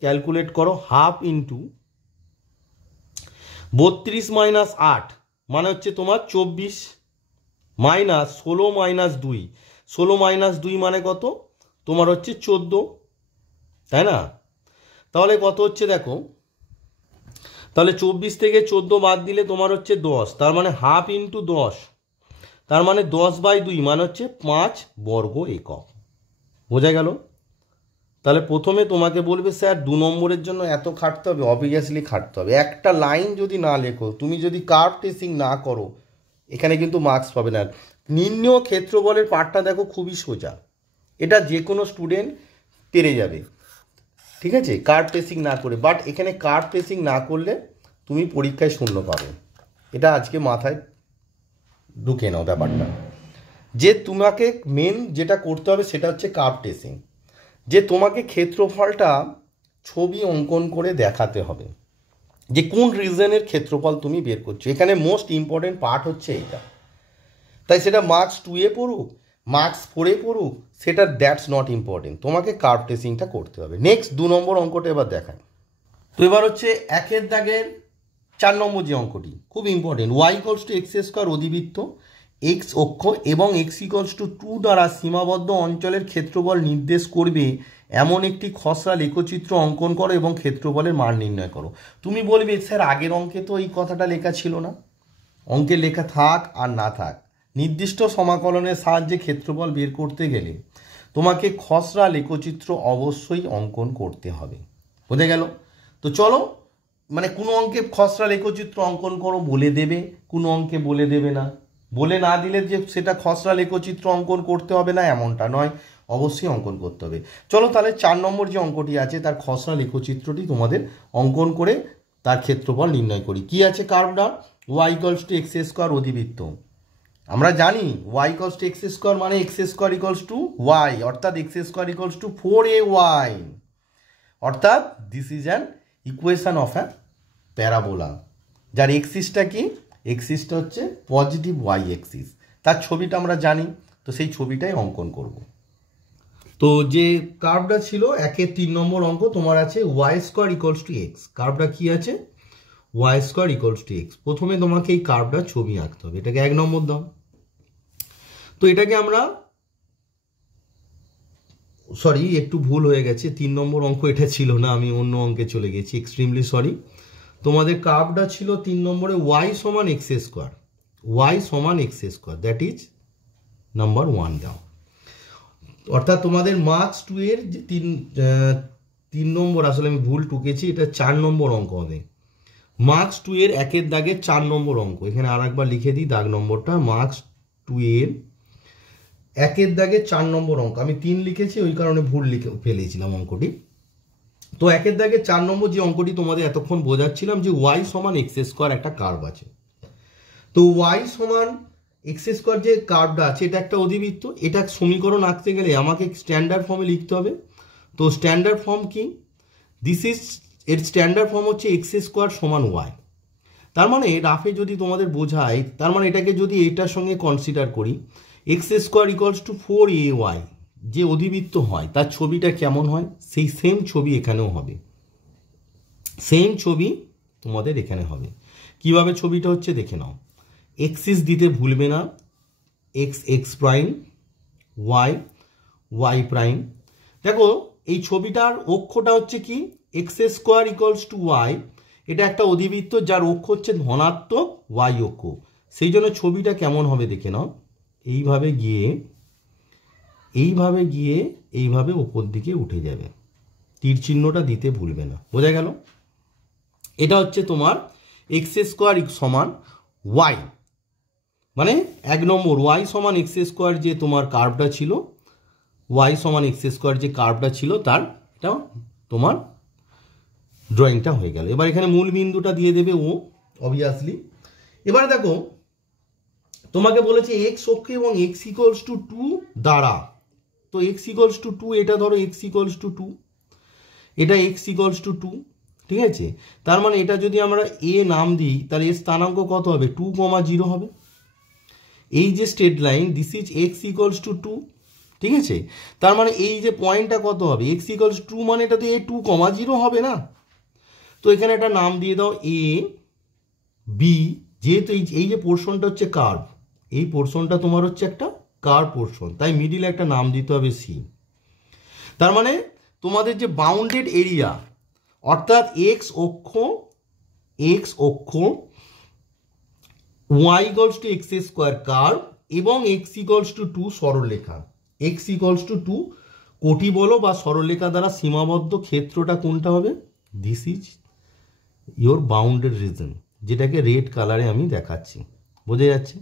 ক্যালকুলেট করো, হাফ ইন্টু 32 মাইনাস 8 মানে হচ্ছে তোমার 24, মাইনাস 16 মাইনাস 2, 16 মাইনাস 2 মানে কত তোমার হচ্ছে 14, তাই না? তাহলে কত হচ্ছে দেখো, তাহলে 24 থেকে 14 বাদ দিলে তোমার হচ্ছে 10, তার মানে হাফ ইন্টু 10, তার মানে 10 বাই 2 মানে হচ্ছে 5 বর্গ একক। বোঝা গেল? তাহলে প্রথমে তোমাকে বলবে স্যার 2 নম্বরের জন্য এত খাটতে হবে, অবভিয়াসলি খাটতে হবে। একটা লাইন যদি না লেখো, তুমি যদি কার্ভ ট্রেসিং না করো, এখানে কিন্তু মার্কস পাবে না। নির্ণেয় ক্ষেত্রফলের পার্টটা দেখো খুবই সোজা, এটা যে কোনো স্টুডেন্ট পেরে যাবে, ঠিক আছে, কার্ভ ট্রেসিং না করে। বাট এখানে কার্ভ ট্রেসিং না করলে তুমি পরীক্ষায় শূন্য পাবে, এটা আজকে মাথায় ঢুকে নাও ব্যাপারটা। যে তোমাকে মেন যেটা করতে হবে সেটা হচ্ছে কার্ভ ট্রেসিং, যে তোমাকে ক্ষেত্রফলটা ছবি অঙ্কন করে দেখাতে হবে যে কোন রিজনের ক্ষেত্রফল তুমি বের করছো। এখানে মোস্ট ইম্পর্টেন্ট পার্ট হচ্ছে এইটা, তাই সেটা মার্কস 2-এ পড়ুক, মার্কস 4-এ পড়ুক, সেটা দ্যাটস নট ইম্পর্টেন্ট, তোমাকে কার্ভ ট্রেসিংটা করতে হবে। নেক্সট 2 নম্বর অঙ্কটা এবার দেখায়। তো এবার হচ্ছে 1-এর দাগের 4 নম্বর যে অঙ্কটি খুব important, Y equals to x square অধিবৃত্ত, এক্স অক্ষ এবং এক্স ইকুয়ালস টু 2 দ্বারা সীমাবদ্ধ অঞ্চলের ক্ষেত্রফল নির্দেশ করবে এমন একটি খসড়া লেখচিত্র অঙ্কন করো এবং ক্ষেত্রফলের মান নির্ণয় করো। তুমি বলবে স্যার আগের অঙ্কে তো এই কথাটা লেখা ছিল না। অঙ্কে লেখা থাক আর না থাক, নির্দিষ্ট সমাকলনের সাহায্যে ক্ষেত্রফল বের করতে গেলে তোমাকে খসড়া লেখচিত্র অবশ্যই অঙ্কন করতে হবে। বোঝা গেল? তো চলো, মানে কোনো অঙ্কে খসড়া লেখচিত্র অঙ্কন করো বলে দেবে, কোনো অঙ্কে বলে দেবে না, বলে না দিলে যে সেটা খসড়া লেখচিত্র অঙ্কন করতে হবে না এমনটা নয়, অবশ্যই অঙ্কন করতে হবে। চলো তাহলে 4 নম্বর যে অঙ্কটি আছে তার খসড়া লেখচিত্রটি তোমাদের অঙ্কন করে তার ক্ষেত্রফল নির্ণয় করি। কি আছে কার্ভটা, Y equals to x square অধিবৃত্ত, আমরা জানি Y equals to x square মানে X square equals to Y, অর্থাৎ X square equals to 4ay, অর্থাৎ this is an equation of a parabola, যার এক্সিসটা কি, এক্সিসটা হচ্ছে পজিটিভ ওয়াই এক্সিস, তার ছবিটা আমরা জানি, তো সেই ছবিটাই অঙ্কন করব। তো যে কার্ভটা ছিল 1-এর 3 নম্বর অঙ্ক তোমার আছে Y square equals to X, কার্ভটা কি আছে Y square equals to X. প্রথমে তোমাকে এই কার্ভটা ছবি আঁকতে হবে, এটাকে 1 নম্বর দাও। তো এটাকে আমরা, সরি একটু ভুল হয়ে গেছে, 3 নম্বর অঙ্ক এটা ছিল না, আমি অন্য অঙ্কে চলে গেছি, এক্সট্রিমলি সরি। তোমাদের কার্ভটা ছিল 3 নম্বরে ওয়াই সমান এক্স স্কোয়ার, ওয়াই সমান x square, that is number 1 দাও। অর্থাৎ তোমাদের মার্কস 2-এর যে 3 নম্বর, আসলে আমি ভুল টুকেছি, এটা 4 নম্বর অঙ্ক হবে। মার্কস 2-এর 1-এর দাগে 4 নম্বর অঙ্ক, এখানে আর একবার লিখে দিই দাগ নম্বরটা, মার্কস 2-এর 1-এর দাগে 4 নম্বর অঙ্ক, আমি 3 লিখেছি ওই কারণে ভুল লিখে ফেলেছিলাম অঙ্কটি। তো একের দাগে 4 নম্বর যে অঙ্কটি তোমাদের এতক্ষণ বোঝাচ্ছিলাম যে ওয়াই সমান এক্স স্কোয়ার একটা কার্ভ আছে। তো ওয়াই সমান এক্স স্কোয়ার যে কার্ভটা আছে এটা একটা অধিবৃত্ত। এটা সমীকরণ আঁকতে গেলে আমাকে স্ট্যান্ডার্ড ফর্মে লিখতে হবে। তো স্ট্যান্ডার্ড ফর্ম কি? দিস ইজ, এর স্ট্যান্ডার্ড ফর্ম হচ্ছে এক্স স্কোয়ার সমান ওয়াই। তার মানে রাফে যদি তোমাদের বোঝায়, তার মানে এটাকে যদি এটার সঙ্গে কনসিডার করি, x square equals to 4ay যে অধিবৃত্ত হয় তার ছবিটা কেমন হয়, সেই সেম ছবি এখানেও হবে। সেম ছবি তোমাদের এখানে হবে। কিভাবে ছবিটা হচ্ছে দেখে নাও। এক্সিস দিতে ভুলবে না, x x prime, Y Y prime. দেখো এই ছবিটার অক্ষটা হচ্ছে কি, x square equals to y. এটা একটা অধিবৃত্ত যার অক্ষ হচ্ছে ধনাত্মক ওয়াই অক্ষ। সেই জন্য ছবিটা কেমন হবে দেখে নাও। এইভাবে গিয়ে এইভাবে ওপর দিকে উঠে যাবে। তীর চিহ্নটা দিতে ভুলবে না, বোঝা গেল? এটা হচ্ছে তোমার এক্স স্কোয়ার সমান ওয়াই, মানে 1 নম্বর ওয়াই সমান এক্স স্কোয়ার যে তোমার কার্ভটা ছিল, ওয়াই সমান এক্স স্কোয়ার যে কার্ভটা ছিল তার এটা তোমার ড্রয়িংটা হয়ে গেল। এবার এখানে মূল বিন্দুটা দিয়ে দেবে ও, অবভিয়াসলি। এবারে দেখো তোমাকে বলেছে এক্স অক্ষে এবং এক্স ইকুয়ালস টু 2 দ্বারা। তো এক্স ইকুয়ালস টু 2, এটা ধরো এক্স ইকুয়ালস টু 2, এটা এক্স ইকুয়ালস টু 2, ঠিক আছে? তার মানে এটা যদি আমরা এ নাম দিই তাহলে এর স্থানাঙ্ক কত হবে? 2,0 হবে। এই যে straight line, this is X equals to 2, ঠিক আছে? তার মানে এই যে পয়েন্টটা কত হবে? এক্স ইকুয়ালস 2 মানে এটা তো এ 2,0 হবে না? তো এখানে একটা নাম দিয়ে দাও এ বি। যেহেতু এই যে পোর্শনটা হচ্ছে কার্ভ, এই পোর্শনটা তোমার হচ্ছে একটা কার্ভ পোর্শন, তাই মিডিলে একটা নাম দিতে হবে সি। তার মানে তোমাদের যে বাউন্ডেড এরিয়া, অর্থাৎ এক্স অক্ষ y equals to x square curve এবং এক্স ইকুয়ালস টু 2 সরলরেখা, এক্স ইকুয়ালস টু 2 কোটি বলো বা সরলরেখা দ্বারা সীমাবদ্ধ ক্ষেত্রটা কোনটা হবে? This is your bounded reason, যেটাকে রেড কালারে আমি দেখাচ্ছি। বোঝা যাচ্ছে?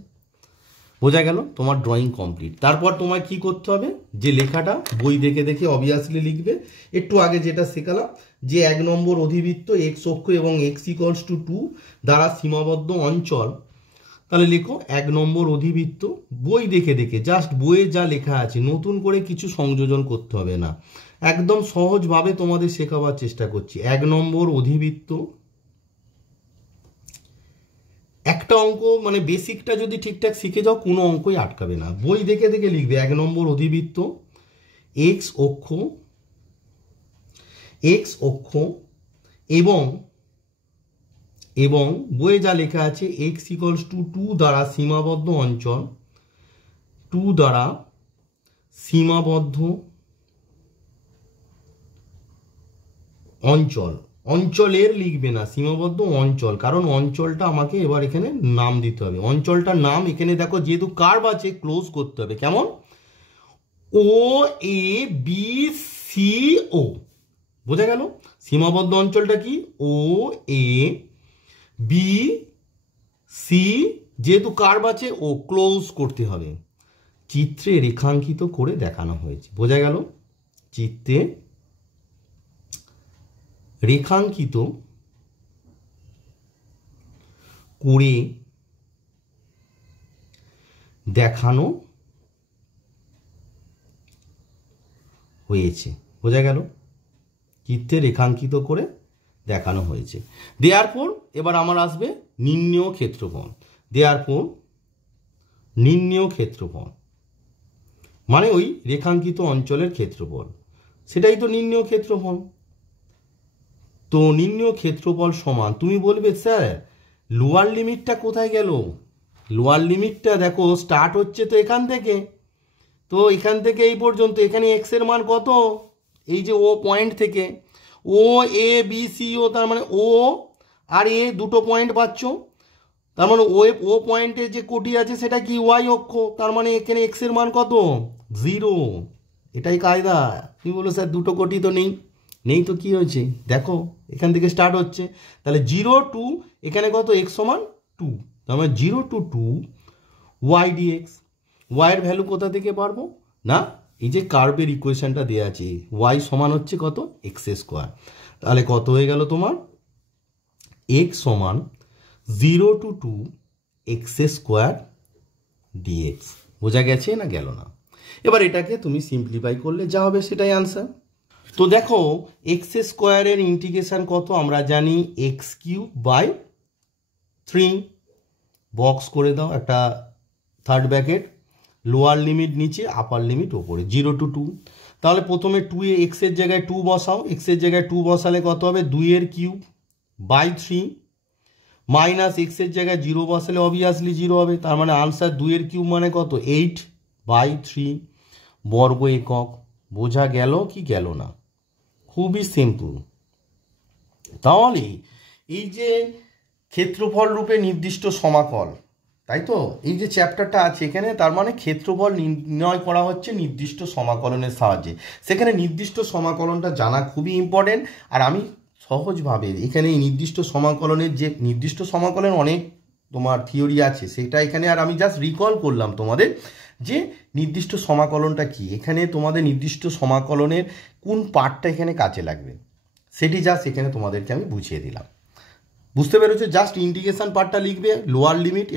বোঝা গেল? তোমার ড্রয়িং কমপ্লিট। তারপর তোমায় কি করতে হবে, যে লেখাটা বই দেখে দেখে অবভিয়াসলি লিখবে। একটু আগে যেটা শেখালাম যে 1 নম্বর অধিবৃত্ত এক্স অক্ষ এবং এক্স ইকুয়ালস টু 2 দ্বারা সীমাবদ্ধ অঞ্চল, তাহলে লেখো 1 নম্বর অধিবৃত্ত। বই দেখে দেখে, জাস্ট বইয়ে যা লেখা আছে, নতুন করে কিছু সংযোজন করতে হবে না, একদম সহজভাবে তোমাদের শেখাবার চেষ্টা করছি। 1 নম্বর অধিবৃত্ত, একটা অঙ্ক মানে বেসিকটা যদি ঠিকঠাক শিখে যাও কোনো অঙ্কই আটকাবে না। বই দেখে দেখে লিখবে 1 নম্বর অধিবৃত্ত এক্স অক্ষ এবং বইয়ে যা লেখা আছে এক্স ইকুয়ালস টু 2 দ্বারা সীমাবদ্ধ অঞ্চল, 2 দ্বারা সীমাবদ্ধ অঞ্চল, অঞ্চলের লিখবে না, সীমাবদ্ধ অঞ্চল, কারণ অঞ্চলটা আমাকে এবার এখানে নাম দিতে হবে। অঞ্চলটার নাম এখানে দেখো যেহেতু কার্ভ আছে ক্লোজ করতে হবে। কেমন? ও এ বি সি ও। বোঝা গেল? সীমাবদ্ধ অঞ্চলটা কি? ও এ বি সি, যেহেতু কার্ভ আছে ও ক্লোজ করতে হবে। চিত্রে রেখাঙ্কিত করে দেখানো হয়েছে। বোঝা গেল? চিত্রে রেখাঙ্কিত করে দেখানো হয়েছে। বোঝা গেল? চিত্রে রেখাঙ্কিত করে দেখানো হয়েছে। দেয়ারফর এবার আমার আসবে নির্ণেয় ক্ষেত্রফল। দেয়ারফর নির্ণেয় ক্ষেত্রফল মানে ওই রেখাঙ্কিত অঞ্চলের ক্ষেত্রফল, সেটাই তো নির্ণেয় ক্ষেত্রফল। তো নির্ণেয় ক্ষেত্রফল সমান, তুমি বলবে স্যার লোয়ার লিমিটটা কোথায় গেল? লোয়ার লিমিটটা দেখো স্টার্ট হচ্ছে তো এখান থেকে, তো এখান থেকে এই পর্যন্ত, এখানে এক্স এর মান কত? এই যে ও পয়েন্ট থেকে ও এ বি সি ও, তার মানে ও আর এ দুটো পয়েন্ট পাচ্ছ, তার মানে ও পয়েন্টে যে কোটি আছে সেটা কি? ওয়াই অক্ষ, তার মানে এখানে এক্স এর মান কত? 0। এটাই কায়দা। তুমি বলো স্যার দুটো কোটি তো নেই তো কি হয়েছে? দেখো এখান থেকে স্টার্ট হচ্ছে, তাহলে 0 টু এখানে কত? এক্স সমান 2, তার মানে 0 টু 2 ওয়াই ডিএক্স। ওয়াইয়ের ভ্যালু কোথা থেকে পারবো? না, এই যে কার্ভের ইকুয়েশনটা দেওয়া আছে, ওয়াই সমান হচ্ছে কত? X square. তাহলে কত হয়ে গেল তোমার? x সমান 0 to 2 x স্কোয়ার dx। বোঝা গেছে না গেল না? এবার এটাকে তুমি সিম্পলিফাই করলে যা হবে সেটাই আনসার। তো দেখো এক্স স্কোয়ারের ইন্টিগ্রেশন কত আমরা জানি, এক্স কিউব বাই 3। বক্স করে দাও একটা থার্ড ব্র্যাকেট, লোয়ার লিমিট নিচে আপার লিমিট ওপরে, 0 to 2। তাহলে প্রথমে 2 এ এক্সের জায়গায় 2 বসাও, এক্সের জায়গায় 2 বসালে কত হবে? 2 এর কিউব বাই 3 মাইনাস এক্সের জায়গায় 0 বসালে অবভিয়াসলি 0 হবে, তার মানে আনসার 2 এর কিউব মানে কত? 8/3 বর্গ একক। বোঝা গেল কি গেল না? খুবই সিম্পল। তাহলে এই যে ক্ষেত্রফল রূপে নির্দিষ্ট সমাকল, তাই তো এই যে চ্যাপ্টারটা আছে এখানে, তার মানে ক্ষেত্রফল নির্ণয় করা হচ্ছে নির্দিষ্ট সমাকলনের সাহায্যে। সেখানে নির্দিষ্ট সমাকলনটা জানা খুবই ইম্পর্টেন্ট। আর আমি সহজভাবে এখানে এই নির্দিষ্ট সমাকলনের যে নির্দিষ্ট সমাকলনের অনেক তোমার থিওরি আছে, সেটা এখানে আর আমি জাস্ট রিকল করলাম তোমাদের যে নির্দিষ্ট সমাকলনটা কি, এখানে তোমাদের নির্দিষ্ট সমাকলনের কোন পার্টটা এখানে কাজে লাগবে সেটি জাস্ট এখানে তোমাদেরকে আমি বুঝিয়ে দিলাম। বুঝতে পেরেছো? জাস্ট ইন্টিগ্রেশন পার্টটা লিখবে, লোয়ার লিমিট,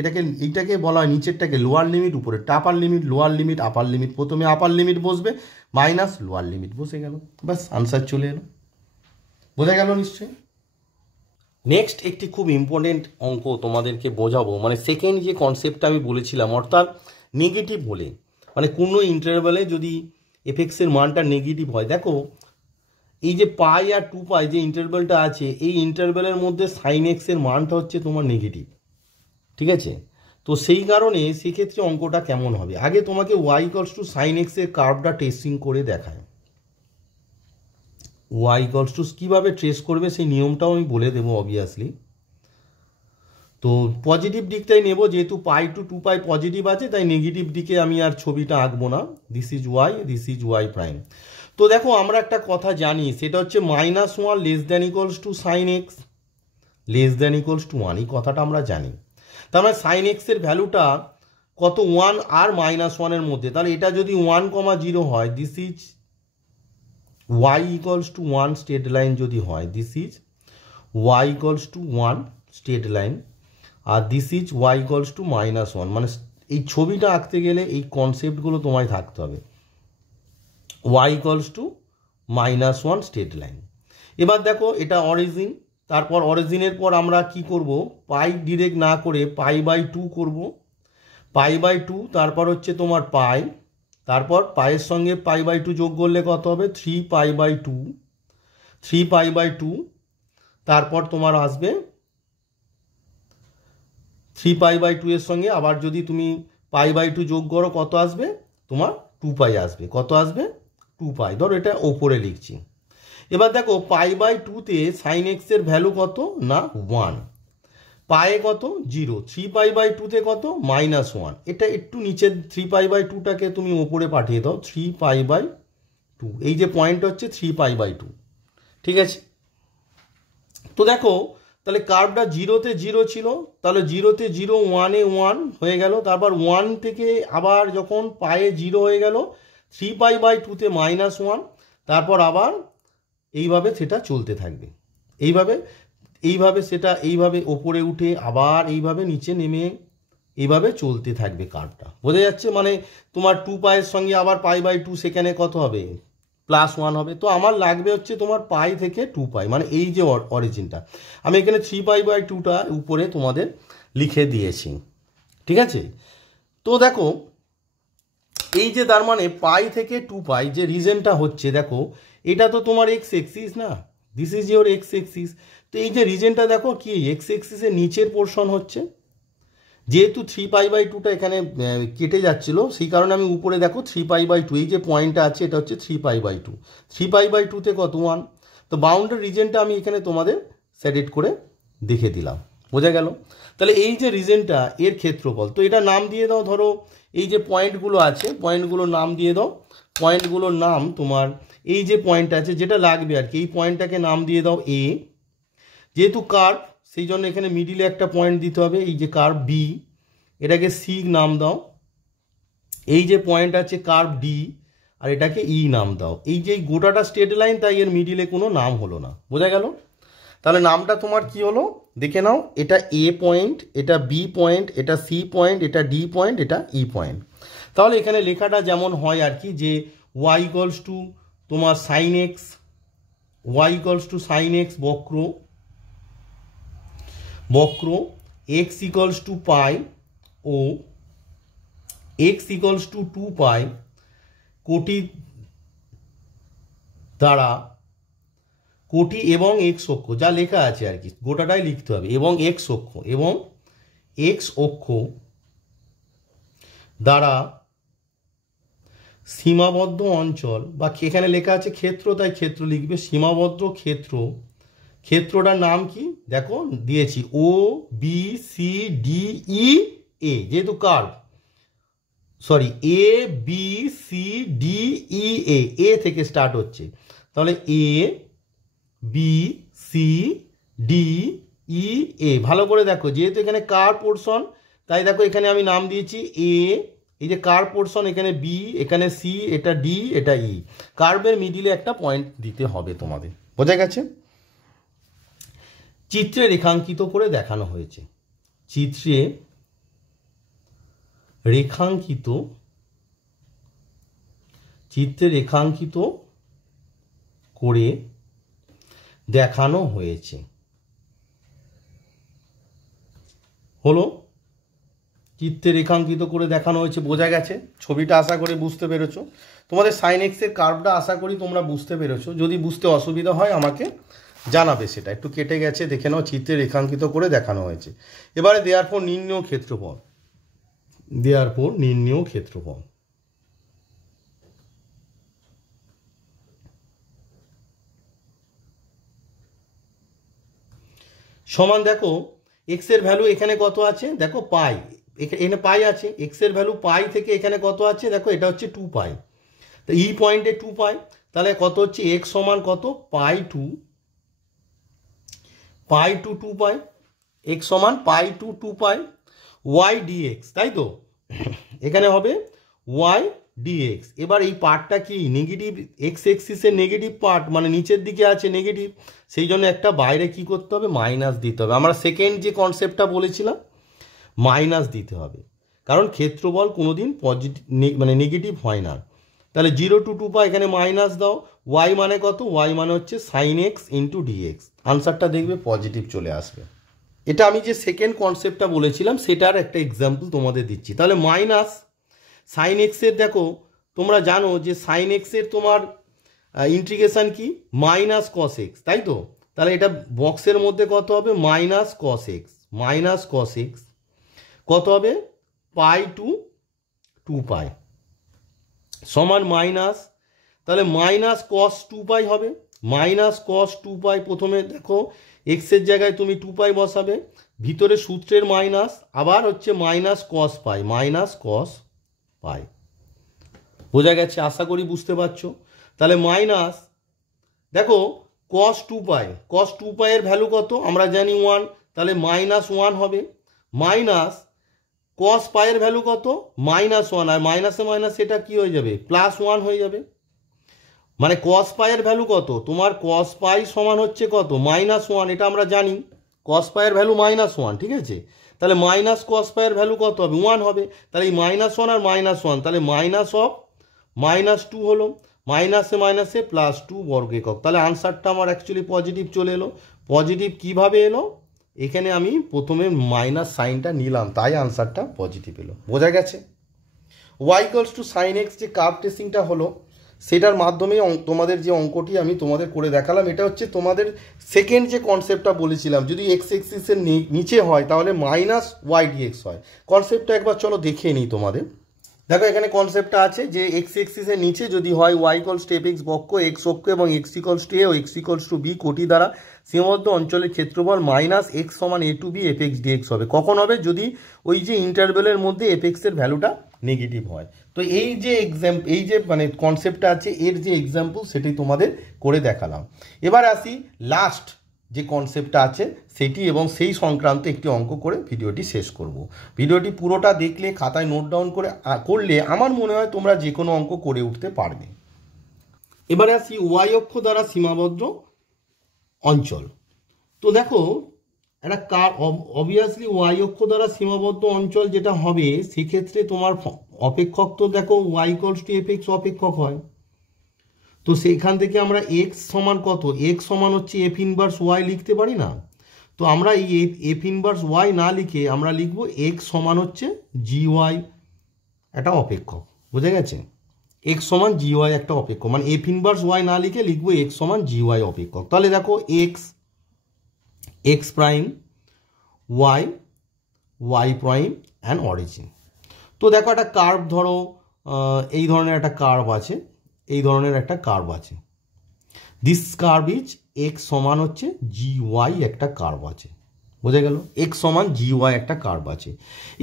এইটাকে বলা হয় নিচেরটাকে লোয়ার লিমিট, উপরে আপার limit, lower limit upper limit, প্রথমে আপার লিমিট বসবে মাইনাস লোয়ার লিমিট বসে গেল, ব্যাস আনসার চলে এলো। বোঝা গেল নিশ্চয়ই? নেক্সট একটি খুব ইম্পর্টেন্ট অঙ্ক তোমাদেরকে বোঝাবো, মানে সেকেন্ড যে কনসেপ্টটা আমি বলেছিলাম, অর্থাৎ নেগেটিভ হলে, মানে কোনো ইন্টারভ্যালে যদি এফএক্সের মানটা নেগেটিভ হয়, দেখো এই যে পাই আর 2 পাই যে ইন্টারভ্যালটা আছে, এই ইন্টারভ্যালের মধ্যে সাইন এক্সের মানটা হচ্ছে তোমার নেগেটিভ, ঠিক আছে? তো সেই কারণে সেক্ষেত্রে অঙ্কটা কেমন হবে, আগে তোমাকে ওয়াই ইকুয়ালস টু সাইন এক্সের কার্ভটা টেস্টিং করে দেখায়। ওয়াই ইকুয়ালস টু কীভাবে ট্রেস করবে সেই নিয়মটাও আমি বলে দেবো অবভিয়াসলি। তো পজিটিভ দিকটাই নেব, যেহেতু পাই টু 2 পাই পজিটিভ আছে, তাই নেগেটিভ দিকে আমি আর ছবিটা আঁকবো না। This is y, this is y prime. তো দেখো আমরা একটা কথা জানি, সেটা হচ্ছে -1 less than equals to sine x, less than equals to 1, এই কথাটা আমরা জানি। তার মানে সাইন এক্সের ভ্যালুটা কত? 1 আর -1 মধ্যে। তাহলে এটা যদি 1,0 হয়, this is y equals to 1 straight line যদি হয়, this is y equals to 1 straight line, আর this is y equals to -1। মানে এই ছবিটা আঁকতে গেলে এই কনসেপ্টগুলো তোমায় থাকতে হবে। Y equals to -1 straight line. এবার দেখো এটা অরিজিন, তারপর অরিজিনের পর আমরা কি করব? পাই ডিরেক্ট না করে π/2 করব, π/2, তারপর হচ্ছে তোমার পাই, তারপর পায়ের সঙ্গে π/2 যোগ করলে কত হবে? 3π/2, 3π/2, তারপর তোমার আসবে 3π/2 এর সঙ্গে আবার যদি তুমি π/2 যোগ করো কত আসবে? তোমার 2π আসবে। কত আসবে? 2π। ধরো এটা ওপরে লিখছি। এবার দেখো π/2তে সাইন এক্সের ভ্যালু কত? না 1, পায়ে কত? 0, 3π/2তে কত? -1। এটা একটু নিচের 3π/2টাকে তুমি ওপরে পাঠিয়ে দাও, 3π/2, এই যে পয়েন্ট হচ্ছে 3π/2, ঠিক আছে? তো দেখো তাহলে কার্ভটা 0-তে 0 ছিল, তাহলে 0-তে 0, 1-এ 1 হয়ে গেল, তারপর 1 থেকে আবার যখন পায়ে 0 হয়ে গেল, 3π/2তে -1, তারপর আবার এইভাবে সেটা চলতে থাকবে, এইভাবে সেটা এইভাবে ওপরে উঠে আবার এইভাবে নিচে নেমে এইভাবে চলতে থাকবে কার্ভটা। বোঝা যাচ্ছে? মানে তোমার 2 পায়ের সঙ্গে আবার π/2 সেখানে কত হবে? +1 হবে। তো আমার লাগবে হচ্ছে তোমার পাই থেকে 2π, মানে এই যে অরিজিনটা আমি এখানে 3π/2টা উপরে তোমাদের লিখে দিয়েছি, ঠিক আছে? তো দেখো এই যে তার মানে পাই থেকে 2π যে রিজনটা হচ্ছে, দেখো এটা তো তোমার এক্স এক্সিস না, this is your x axis. তো এই যে রিজনটা দেখো কি এক্স এক্সিসের নিচের পোর্শন হচ্ছে, যেহেতু 3π/2টা এখানে কেটে যাচ্ছিল, সেই কারণে আমি উপরে দেখো 3π/2, এই যে পয়েন্টটা আছে এটা হচ্ছে 3π/2, 3π/2তে কত? 1। তো বাউন্ডারি রিজনটা আমি এখানে তোমাদের সেট করে দেখে দিলাম। বোঝা গেল? তাহলে এই যে রিজনটা এর ক্ষেত্রফল, তো এটা নাম দিয়ে দাও। ধরো এই যে পয়েন্টগুলো আছে, পয়েন্টগুলোর নাম দিয়ে দাও। পয়েন্টগুলোর নাম তোমার এই যে পয়েন্ট আছে যেটা লাগবে আর কি, এই পয়েন্টটাকে নাম দিয়ে দাও এ। যেহেতু কার্ভ সেই জন্য এখানে মিডিলে একটা পয়েন্ট দিতে হবে, এই যে কার্ভ বি, এটাকে সি নাম দাও। এই যে পয়েন্ট আছে কার্ভ ডি, আর এটাকে ই নাম দাও। এই যে গোটাটা স্ট্রেট লাইন, তাই এর মিডিলে কোনো নাম হলো না। বোঝা গেল? তাহলে নামটা তোমার কি হলো দেখে নাও। এটা এ পয়েন্ট, এটা বি পয়েন্ট, এটা সি পয়েন্ট, এটা ডি পয়েন্ট, এটা ই পয়েন্ট। তাহলে এখানে লেখাটা যেমন হয় আর কি, যে ওয়াই ইকলস টু তোমার sine X, Y equals to sine X বক্র, এক্স ইকলস টু পাই ও এক্স ইকলস টু 2 পাই কোটি দ্বারা, কোটি এবং এক্স অক্ষ যা লেখা আছে আর কি গোটাটাই লিখতে হবে, এবং এক্স অক্ষ দ্বারা সীমাবদ্ধ অঞ্চল, বা এখানে লেখা আছে ক্ষেত্র, তাই ক্ষেত্র লিখবে, সীমাবদ্ধ ক্ষেত্র। ক্ষেত্রটার নাম কি দেখো দিয়েছি, ও বি সি ডি ই এ, যেহেতু কার্ভ, সরি এ বি সি ডি ই এ থেকে স্টার্ট হচ্ছে, তাহলে A B C D E এ। ভালো করে দেখো, যেহেতু এখানে কার পোর্শন, তাই দেখো এখানে আমি নাম দিয়েছি এ, এই যে কার পোর্শন, এখানে বি, এখানে সি, এটা ডি, এটা ই। কার্ভের মিডিলে একটা পয়েন্ট দিতে হবে তোমাদের। বোঝা গেছে? চিত্রে রেখাঙ্কিত করে দেখানো হয়েছে, চিত্রে রেখাঙ্কিত করে দেখানো হয়েছে। হলো, চিত্রে রেখাঙ্কিত করে দেখানো হয়েছে। বোঝা গেছে? ছবিটা আশা করি বুঝতে পেরেছো। তোমাদের সাইন এক্সের কার্ভটা আশা করি তোমরা বুঝতে পেরেছো। যদি বুঝতে অসুবিধা হয় আমাকে জানাবে, সেটা একটু কেটে গেছে দেখে নাও। চিত্রে রেখাঙ্কিত করে দেখানো হয়েছে। এবারে দেয়ারফর নির্ণেয় ক্ষেত্রফল, সমান দেখো এক্স এর ভ্যালু এখানে কত আছে দেখো, পাই, এখানে পাই আছে, এক্স এর ভ্যালু পাই থেকে এখানে কত আছে দেখো, এটা হচ্ছে 2 পাই, তো ই পয়েন্টে 2 পাই, তাহলে কত হচ্ছে এক্স সমান কত, পাই টু 2 পাই, এক্স সমান পাই টু 2 পাই, ওয়াই ডিএক্স, তাই তো এখানে হবে ওয়াই ডিএক্স। এবার এই পার্টটা কি নেগেটিভ, এক্স এক্সিসের নেগেটিভ পার্ট, মানে নিচের দিকে আছে নেগেটিভ, সেই জন্য একটা বাইরে কি করতে হবে, মাইনাস দিতে হবে। আমরা সেকেন্ড যে কনসেপ্টটা বলেছিলাম, মাইনাস দিতে হবে, কারণ ক্ষেত্রফল কোনোদিন পজিটিভ মানে নেগেটিভ হয় না। তাহলে 0 to 2 পাই, এখানে মাইনাস দাও, ওয়াই মানে কত, ওয়াই মানে হচ্ছে সাইন এক্স ইন্টু ডিএক্স, আনসারটা দেখবে পজিটিভ চলে আসবে। এটা আমি যে সেকেন্ড কনসেপ্টটা বলেছিলাম সেটার একটা এক্সাম্পল তোমাদের দিচ্ছি। তাহলে মাইনাস সাইন এক্সের দেখো, তোমরা জানো যে সাইন এক্সের তোমার ইন্টিগ্রেশন কি, মাইনাস কস এক্স, তাই তো। তাহলে এটা বক্সের মধ্যে কত হবে, মাইনাস কস এক্স কত হবে, পাই টু 2 পাই সমান মাইনাস, তাহলে মাইনাস কস 2 পাই হবে, মাইনাস কস 2 পাই। প্রথমে দেখো এক্সের জায়গায় তুমি 2 পাই বসাবে, ভিতরে সূত্রের মাইনাস, আবার হচ্ছে মাইনাস কস পাই। বোঝা গেছে? আশা করি বুঝতে পারছো। তাহলে মাইনাস দেখো কস 2 পাইয়ের ভ্যালু কত আমরা জানি 1, তাহলে মাইনাস 1 হবে, মাইনাস কস পাইয়ের ভ্যালু কত, -1, আর মাইনাসে মাইনাস এটা কি হয়ে যাবে, +1 হয়ে যাবে। মানে কস পাইয়ের ভ্যালু কত, তোমার কস পাই সমান হচ্ছে কত, -1, এটা আমরা জানি, কস পাইয়ের ভ্যালু -1, ঠিক আছে। তাহলে মাইনাস কস পাইয়ের ভ্যালু কত হবে, 1 হবে। তাহলে এই -1 আর -1, তাহলে -2 হলো, মাইনাসে মাইনাসে +2 বর্গ একক। তাহলে আনসারটা আমার অ্যাকচুয়ালি পজিটিভ চলে এলো। পজিটিভ কিভাবে এলো, এখানে আমি প্রথমে মাইনাস সাইনটা নিলাম, তাই আনসারটা পজিটিভ এলো। বোঝা গেছে? Y equals to sine x যে কার্ভ টেস্টিংটা হলো, সেটার মাধ্যমে তোমাদের যে অঙ্কটি আমি তোমাদের করে দেখালাম, এটা হচ্ছে তোমাদের সেকেন্ড যে কনসেপ্টটা বলেছিলাম, যদি এক্স এক্সিসের নিচে হয় তাহলে মাইনাস ওয়াই ডিএক্স হয়। কনসেপ্টটা একবার চলো দেখে নিই তোমাদের। দেখো এখানে কনসেপ্টটা আছে যে এক্স এক্সিসের নিচে যদি হয় y equals to F x বক্র, এক্স অক্ষ এবং এক্স ইকুয়ালস টু এ ও এক্স ইকুয়ালস টু বি কোটি দ্বারা সীমাবদ্ধ অঞ্চলের ক্ষেত্রফল মাইনাস এক্স সমান এ to B F x dx হবে। কখন হবে, যদি ওই যে ইন্টারভেলের মধ্যে এফ এক্সের ভ্যালুটা নেগেটিভ হয়। তো এই যে মানে কনসেপ্টটা আছে, এর যে এক্সাম্পল সেটাই তোমাদের করে দেখালাম। এবার আসি লাস্ট যে কনসেপ্টটা আছে সেটি এবং সেই সংক্রান্ত একটি অঙ্ক করে ভিডিওটি শেষ করব। ভিডিওটি পুরোটা দেখলে খাতায় নোট ডাউন করলে আমার মনে হয় তোমরা যে কোনো অঙ্ক করে উঠতে পারবে। এবারে আসি ওয়াই অক্ষ দ্বারা সীমাবদ্ধ অঞ্চল। তো দেখো একটা অবভিয়াসলি ওয়াই অক্ষ দ্বারা সীমাবদ্ধ অঞ্চল যেটা হবে সেক্ষেত্রে তোমার অপেক্ষক তো দেখো y equals to F x অপেক্ষক হয়। তো সেখান থেকে আমরা এক্স সমান কত, এক্স সমান হচ্ছে এফ ইনভার্স ওয়াই লিখতে পারি না? তো আমরা এই এফ ইনভার্স ওয়াই না লিখে আমরা লিখব এক্স সমান হচ্ছে জি ওয়াই একটা অপেক্ষক। বুঝে গেছে? এক্স সমান জি ওয়াই একটা অপেক্ষক, মানে এফ ইনভার্স ওয়াই না লিখে লিখবো এক্স সমান জি ওয়াই অপেক্ষক। তাহলে দেখো x, x prime, Y, Y prime and origin. তো দেখো একটা কার্ভ ধরো, এই ধরনের একটা কার্ভ আছে, এই ধরনের একটা কার্ভ আছে। দিস কার্ভ ইজ এক্স সমান হচ্ছে জি ওয়াই একটা কার্ভ আছে। বোঝা গেল? এক্স সমান জি ওয়াই একটা কার্ভ আছে।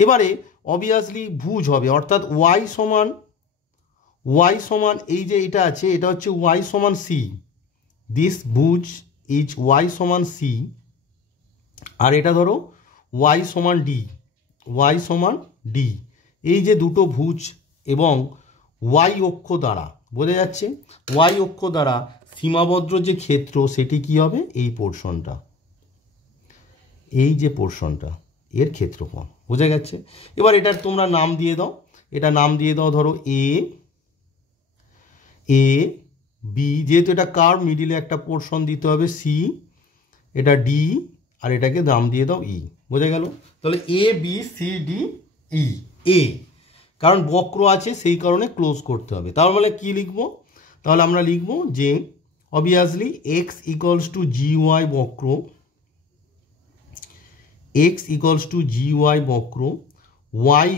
এবারে অবভিয়াসলি ভুজ হবে, অর্থাৎ ওয়াই সমান এই যে এটা আছে এটা হচ্ছে ওয়াই সমান সি। দিস ভুজ ইজ ওয়াই সমান সি। আর এটা ধরো ওয়াই সমান ডি, ওয়াই সমান ডি। এই যে দুটো ভুজ এবং ওয়াই অক্ষ দ্বারা, বোঝা যাচ্ছে, ওয়াই অক্ষ দ্বারা সীমাবদ্ধ যে ক্ষেত্র সেটি কি হবে? এই পোর্শনটা, এই যে পোর্শনটা এর ক্ষেত্রফল। বোঝা গেছে? এবার এটার তোমরা নাম দিয়ে দাও, এটা নাম দিয়ে দাও ধরো এ বি, যেহেতু এটা কার্ভ মিডিলে একটা পোর্শন দিতে হবে সি, এটা ডি, আর এটাকে নাম দিয়ে দাও ই। বোঝা গেল? তাহলে A B C D E. এ কারণ বক্র আছে সেই কারণে ক্লোজ করতে হবে। তার মানে কি লিখবো? তাহলে আমরা লিখবো যে obviously x equals to g y বক্র, x equals to g y বক্র, ওয়াই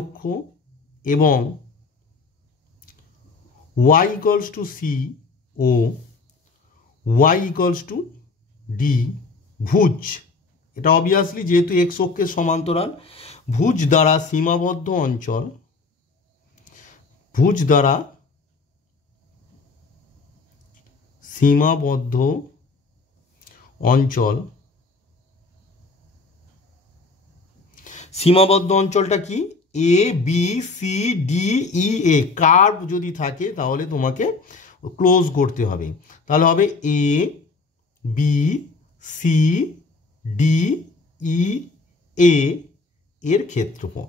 অক্ষ এবং ওয়াই ইকুয়ালস টু সি ও ওয়াই ইকুয়ালস টু ডি ভুজ। এটা অবভিয়াসলি যেহেতু এক্স অক্ষের সমান্তরাল, ভুজ দ্বারা সীমাবদ্ধ অঞ্চল, ভুজ দ্বারা সীমাবদ্ধ অঞ্চল, সীমাবদ্ধ অঞ্চলটা কি? এ বি সি ডি ই এ। কার্ভ যদি থাকে তাহলে তোমাকে ক্লোজ করতে হবে। তাহলে হবে এ বি সি ডি ই এ এর ক্ষেত্রফল,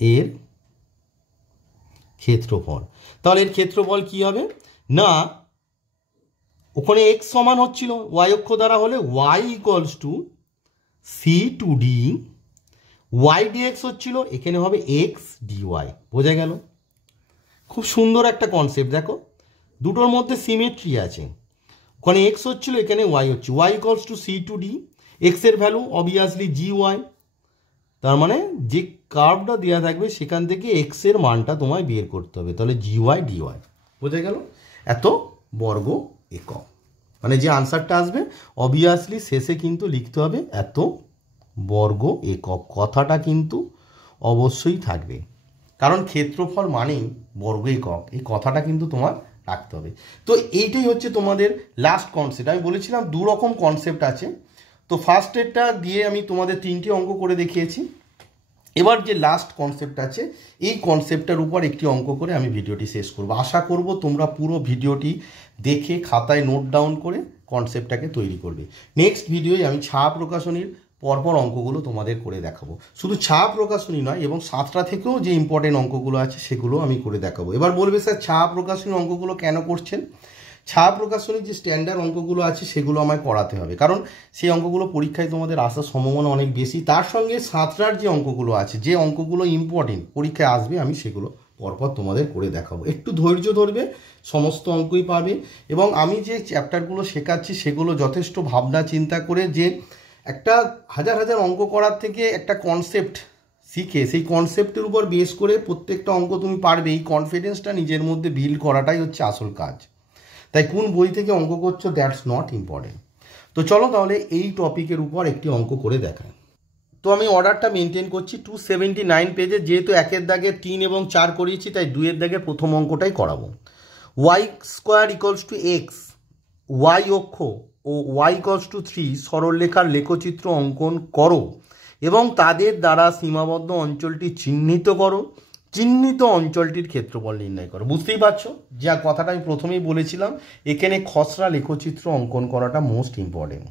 এর ক্ষেত্রফল। তাহলে এর ক্ষেত্রফল কি হবে না, ওখানে এক্স সমান হচ্ছিল ওয়াই অক্ষ দ্বারা হলে y equals to c to d, y dx হচ্ছিল, এখানে হবে এক্স ডিওয়াই। বোঝা গেল? খুব সুন্দর একটা কনসেপ্ট। দেখো দুটোর মধ্যে সিমেট্রি আছে, ওখানে এক্স হচ্ছিল, এখানে ওয়াই হচ্ছে, Y equals to c to d, এক্সের ভ্যালু অবভিয়াসলি জি ওয়াই। তার মানে যে কার্ভটা দেওয়া থাকবে সেখান থেকে এক্সের মানটা তোমায় বের করতে হবে। তাহলে জি ওয়াই ডিওয়াই। বোঝা গেল? এত বর্গ একক, মানে যে আনসারটা আসবে অবভিয়াসলি শেষে কিন্তু লিখতে হবে এত বর্গ একক। কথাটা কিন্তু অবশ্যই থাকবে, কারণ ক্ষেত্রফল মানেই বর্গ একক, এই কথাটা কিন্তু তোমার রাখতে হবে। তো এইটাই হচ্ছে তোমাদের লাস্ট কনসেপ্ট। আমি বলেছিলাম দু রকম কনসেপ্ট আছে, তো ফার্স্ট এরটা দিয়ে আমি তোমাদের 3টে অঙ্ক করে দেখিয়েছি। এবার যে লাস্ট কনসেপ্ট আছে এই কনসেপ্টটার উপর একটি অঙ্ক করে আমি ভিডিওটি শেষ করব। আশা করব তোমরা পুরো ভিডিওটি দেখে খাতায় নোট ডাউন করে কনসেপ্টটাকে তৈরি করবে। নেক্সট ভিডিওয় আমি ছায়া প্রকাশনীর পরপর অঙ্কগুলো তোমাদের করে দেখাবো। শুধু ছায়া প্রকাশনী নয়, এবং 7টা থেকেও যে ইম্পর্টেন্ট অঙ্কগুলো আছে সেগুলো আমি করে দেখাবো। এবার বলবে স্যার ছায়া প্রকাশনীর অঙ্কগুলো কেন করছেন? ছায়া প্রকাশনীর যে স্ট্যান্ডার্ড অঙ্কগুলো আছে সেগুলো আমায় করাতে হবে, কারণ সেই অঙ্কগুলো পরীক্ষায় তোমাদের আসার সম্ভাবনা অনেক বেশি। তার সঙ্গে 7টার যে অঙ্কগুলো আছে, যে অঙ্কগুলো ইম্পর্টেন্ট পরীক্ষায় আসবে, আমি সেগুলো পরপর তোমাদের করে দেখাবো। একটু ধৈর্য ধরবে, সমস্ত অঙ্কই পাবে। এবং আমি যে চ্যাপ্টারগুলো শেখাচ্ছি সেগুলো যথেষ্ট ভাবনা চিন্তা করে, যে একটা হাজার হাজার অঙ্ক করার থেকে একটা কনসেপ্ট শিখে সেই কনসেপ্টের উপর বেস করে প্রত্যেকটা অঙ্ক তুমি পারবে, এই কনফিডেন্সটা নিজের মধ্যে বিল্ড করাটাই হচ্ছে আসল কাজ। তাই কোন বই থেকে অঙ্ক করছো দ্যাটস নট ইম্পর্টেন্ট। তো চলো তাহলে এই টপিকের উপর একটি অঙ্ক করে দেখায়। তো আমি অর্ডারটা মেনটেন করছি 279 পেজে, যেহেতু 1 দাগে 3 এবং 4 করিয়েছি তাই 2 দাগে প্রথম অঙ্কটাই করাবো। Y square equals to x, y অক্ষ ও ওয়াই ইকুয়ালস টু 3 সরলরেখার লেখচিত্র অঙ্কন করো এবং তাদের দ্বারা সীমাবদ্ধ অঞ্চলটি চিহ্নিত করো। চিহ্নিত অঞ্চলটির ক্ষেত্রফল নির্ণয় করো। বুঝতেই পারছো যে কথাটা আমি প্রথমেই বলেছিলাম, এখানে খসড়া লেখচিত্র অঙ্কন করাটা মোস্ট ইম্পর্টেন্ট।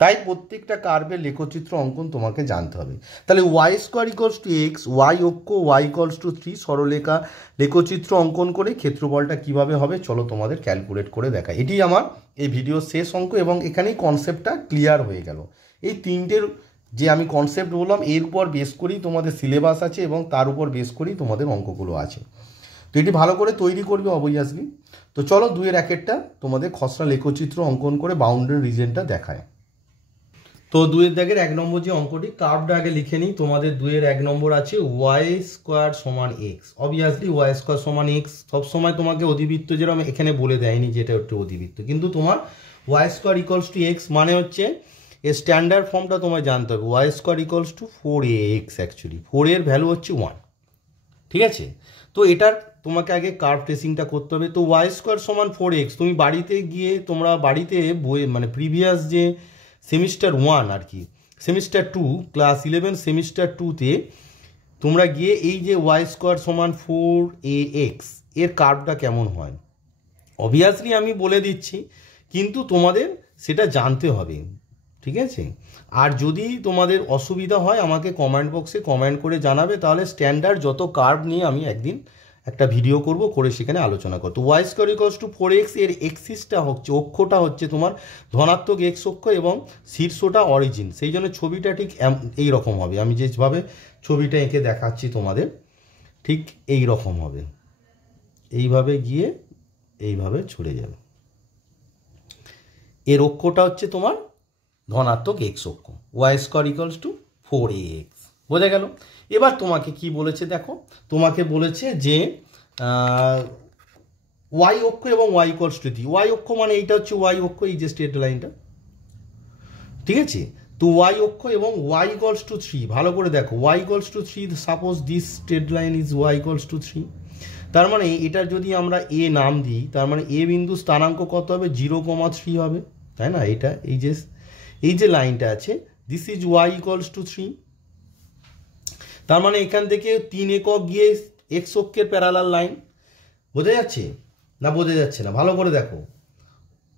তাই প্রত্যেকটা কার্ভের লেখচিত্র অঙ্কন তোমাকে জানতে হবে। তাহলে y square equals to x, y অক্ষ ওয়াই ইকুয়ালস টু 3 সরলরেখা লেখচিত্র অঙ্কন করে ক্ষেত্রফলটা কিভাবে হবে চলো তোমাদের ক্যালকুলেট করে দেখা। এটি আমার এই ভিডিওর শেষ অঙ্ক এবং এখানেই কনসেপ্টটা ক্লিয়ার হয়ে গেল। এই তিনটের যে আমি কনসেপ্ট বললাম এর উপর বেস করেই তোমাদের সিলেবাস আছে এবং তার উপর বেস করেই তোমাদের অঙ্কগুলো আছে। তো এটি ভালো করে তৈরি করবে অবভিয়াসলি। তো চলো 2-এর 1-এরটা তোমাদের খসড়া লেখচিত্র অঙ্কন করে বাউন্ডারি রিজনটা দেখায়। তো 2-এর দাগের 1 নম্বর যে অঙ্কটি কার্ভটা আগে লিখে নিই। তোমাদের 2-এর 1 নম্বর আছে ওয়াই স্কোয়ার সমান এক্স। অবভিয়াসলি ওয়াই স্কোয়ার সমান এক্স সবসময় তোমাকে অধিবৃত্ত যেরকম এখানে বলে দেয়নি যেটা একটু অধিবৃত্ত, কিন্তু তোমার y square equals to x মানে হচ্ছে এর স্ট্যান্ডার্ড ফর্মটা তোমায় জানতে হবে। Y square equals to 4ax, actually 4 এর ভ্যালু হচ্ছে 1, ঠিক আছে। তো এটার তোমাকে আগে কার্ভ ট্রেসিংটা করতে হবে। তো ওয়াই স্কোয়ার সমান 4x তুমি বাড়িতে গিয়ে তোমরা বাড়িতে বই মানে প্রিভিয়াস যে সেমিস্টার 1 আর কি, সেমিস্টার 2 ক্লাস 11 সেমিস্টার 2তে তোমরা গিয়ে এই যে ওয়াই স্কোয়ার সমান 4ax এর কার্ভটা কেমন হয় অবভিয়াসলি আমি বলে দিচ্ছি, কিন্তু তোমাদের সেটা জানতে হবে, ঠিক আছে। আর যদি তোমাদের অসুবিধা হয় আমাকে কমেন্ট বক্সে কমেন্ট করে জানাবে, তাহলে স্ট্যান্ডার্ড যত কার্ভ নিয়ে আমি একদিন একটা ভিডিও করব, করে সেখানে আলোচনা করব। তো Y square equals two 4x এর এক্সিসটা হচ্ছে অক্ষটা হচ্ছে তোমার ধনাত্মক এক্স অক্ষ এবং শীর্ষটা অরিজিন, সেই জন্য ছবিটা ঠিক এই রকম হবে। আমি যেভাবে ছবিটা এঁকে দেখাচ্ছি তোমাদের ঠিক এই রকম হবে, এইভাবে গিয়ে এইভাবে ছড়ে যাবে। এর অক্ষটা হচ্ছে তোমার ধনাত্মক এক্স অক্ষ, Y square equals to 4ax। বোঝা গেল? এবার তোমাকে কি বলেছে দেখো, তোমাকে বলেছে যে ওয়াই অক্ষ এবং ওয়াই ইকুয়ালস টু 3। ওয়াই অক্ষ মানে এইটা হচ্ছে ওয়াই অক্ষ, এই যে স্ট্রেট লাইনটা, ঠিক আছে। তো ওয়াই অক্ষ এবং ওয়াই ইকুয়ালস টু 3, ভালো করে দেখো y equals to 3, suppose this straight line is y equals to 3। তার মানে এটার যদি আমরা এ নাম দিই, তার মানে এ বিন্দু স্থানাঙ্ক কত হবে 0,3 হবে, তাই না। এটা এই যে লাইনটা আছে this is y equals to 3। তার মানে এখান থেকে 3 একক গিয়ে এক্স অক্ষের প্যারালাল লাইন। বোঝা যাচ্ছে না? বোঝা যাচ্ছে না? ভালো করে দেখো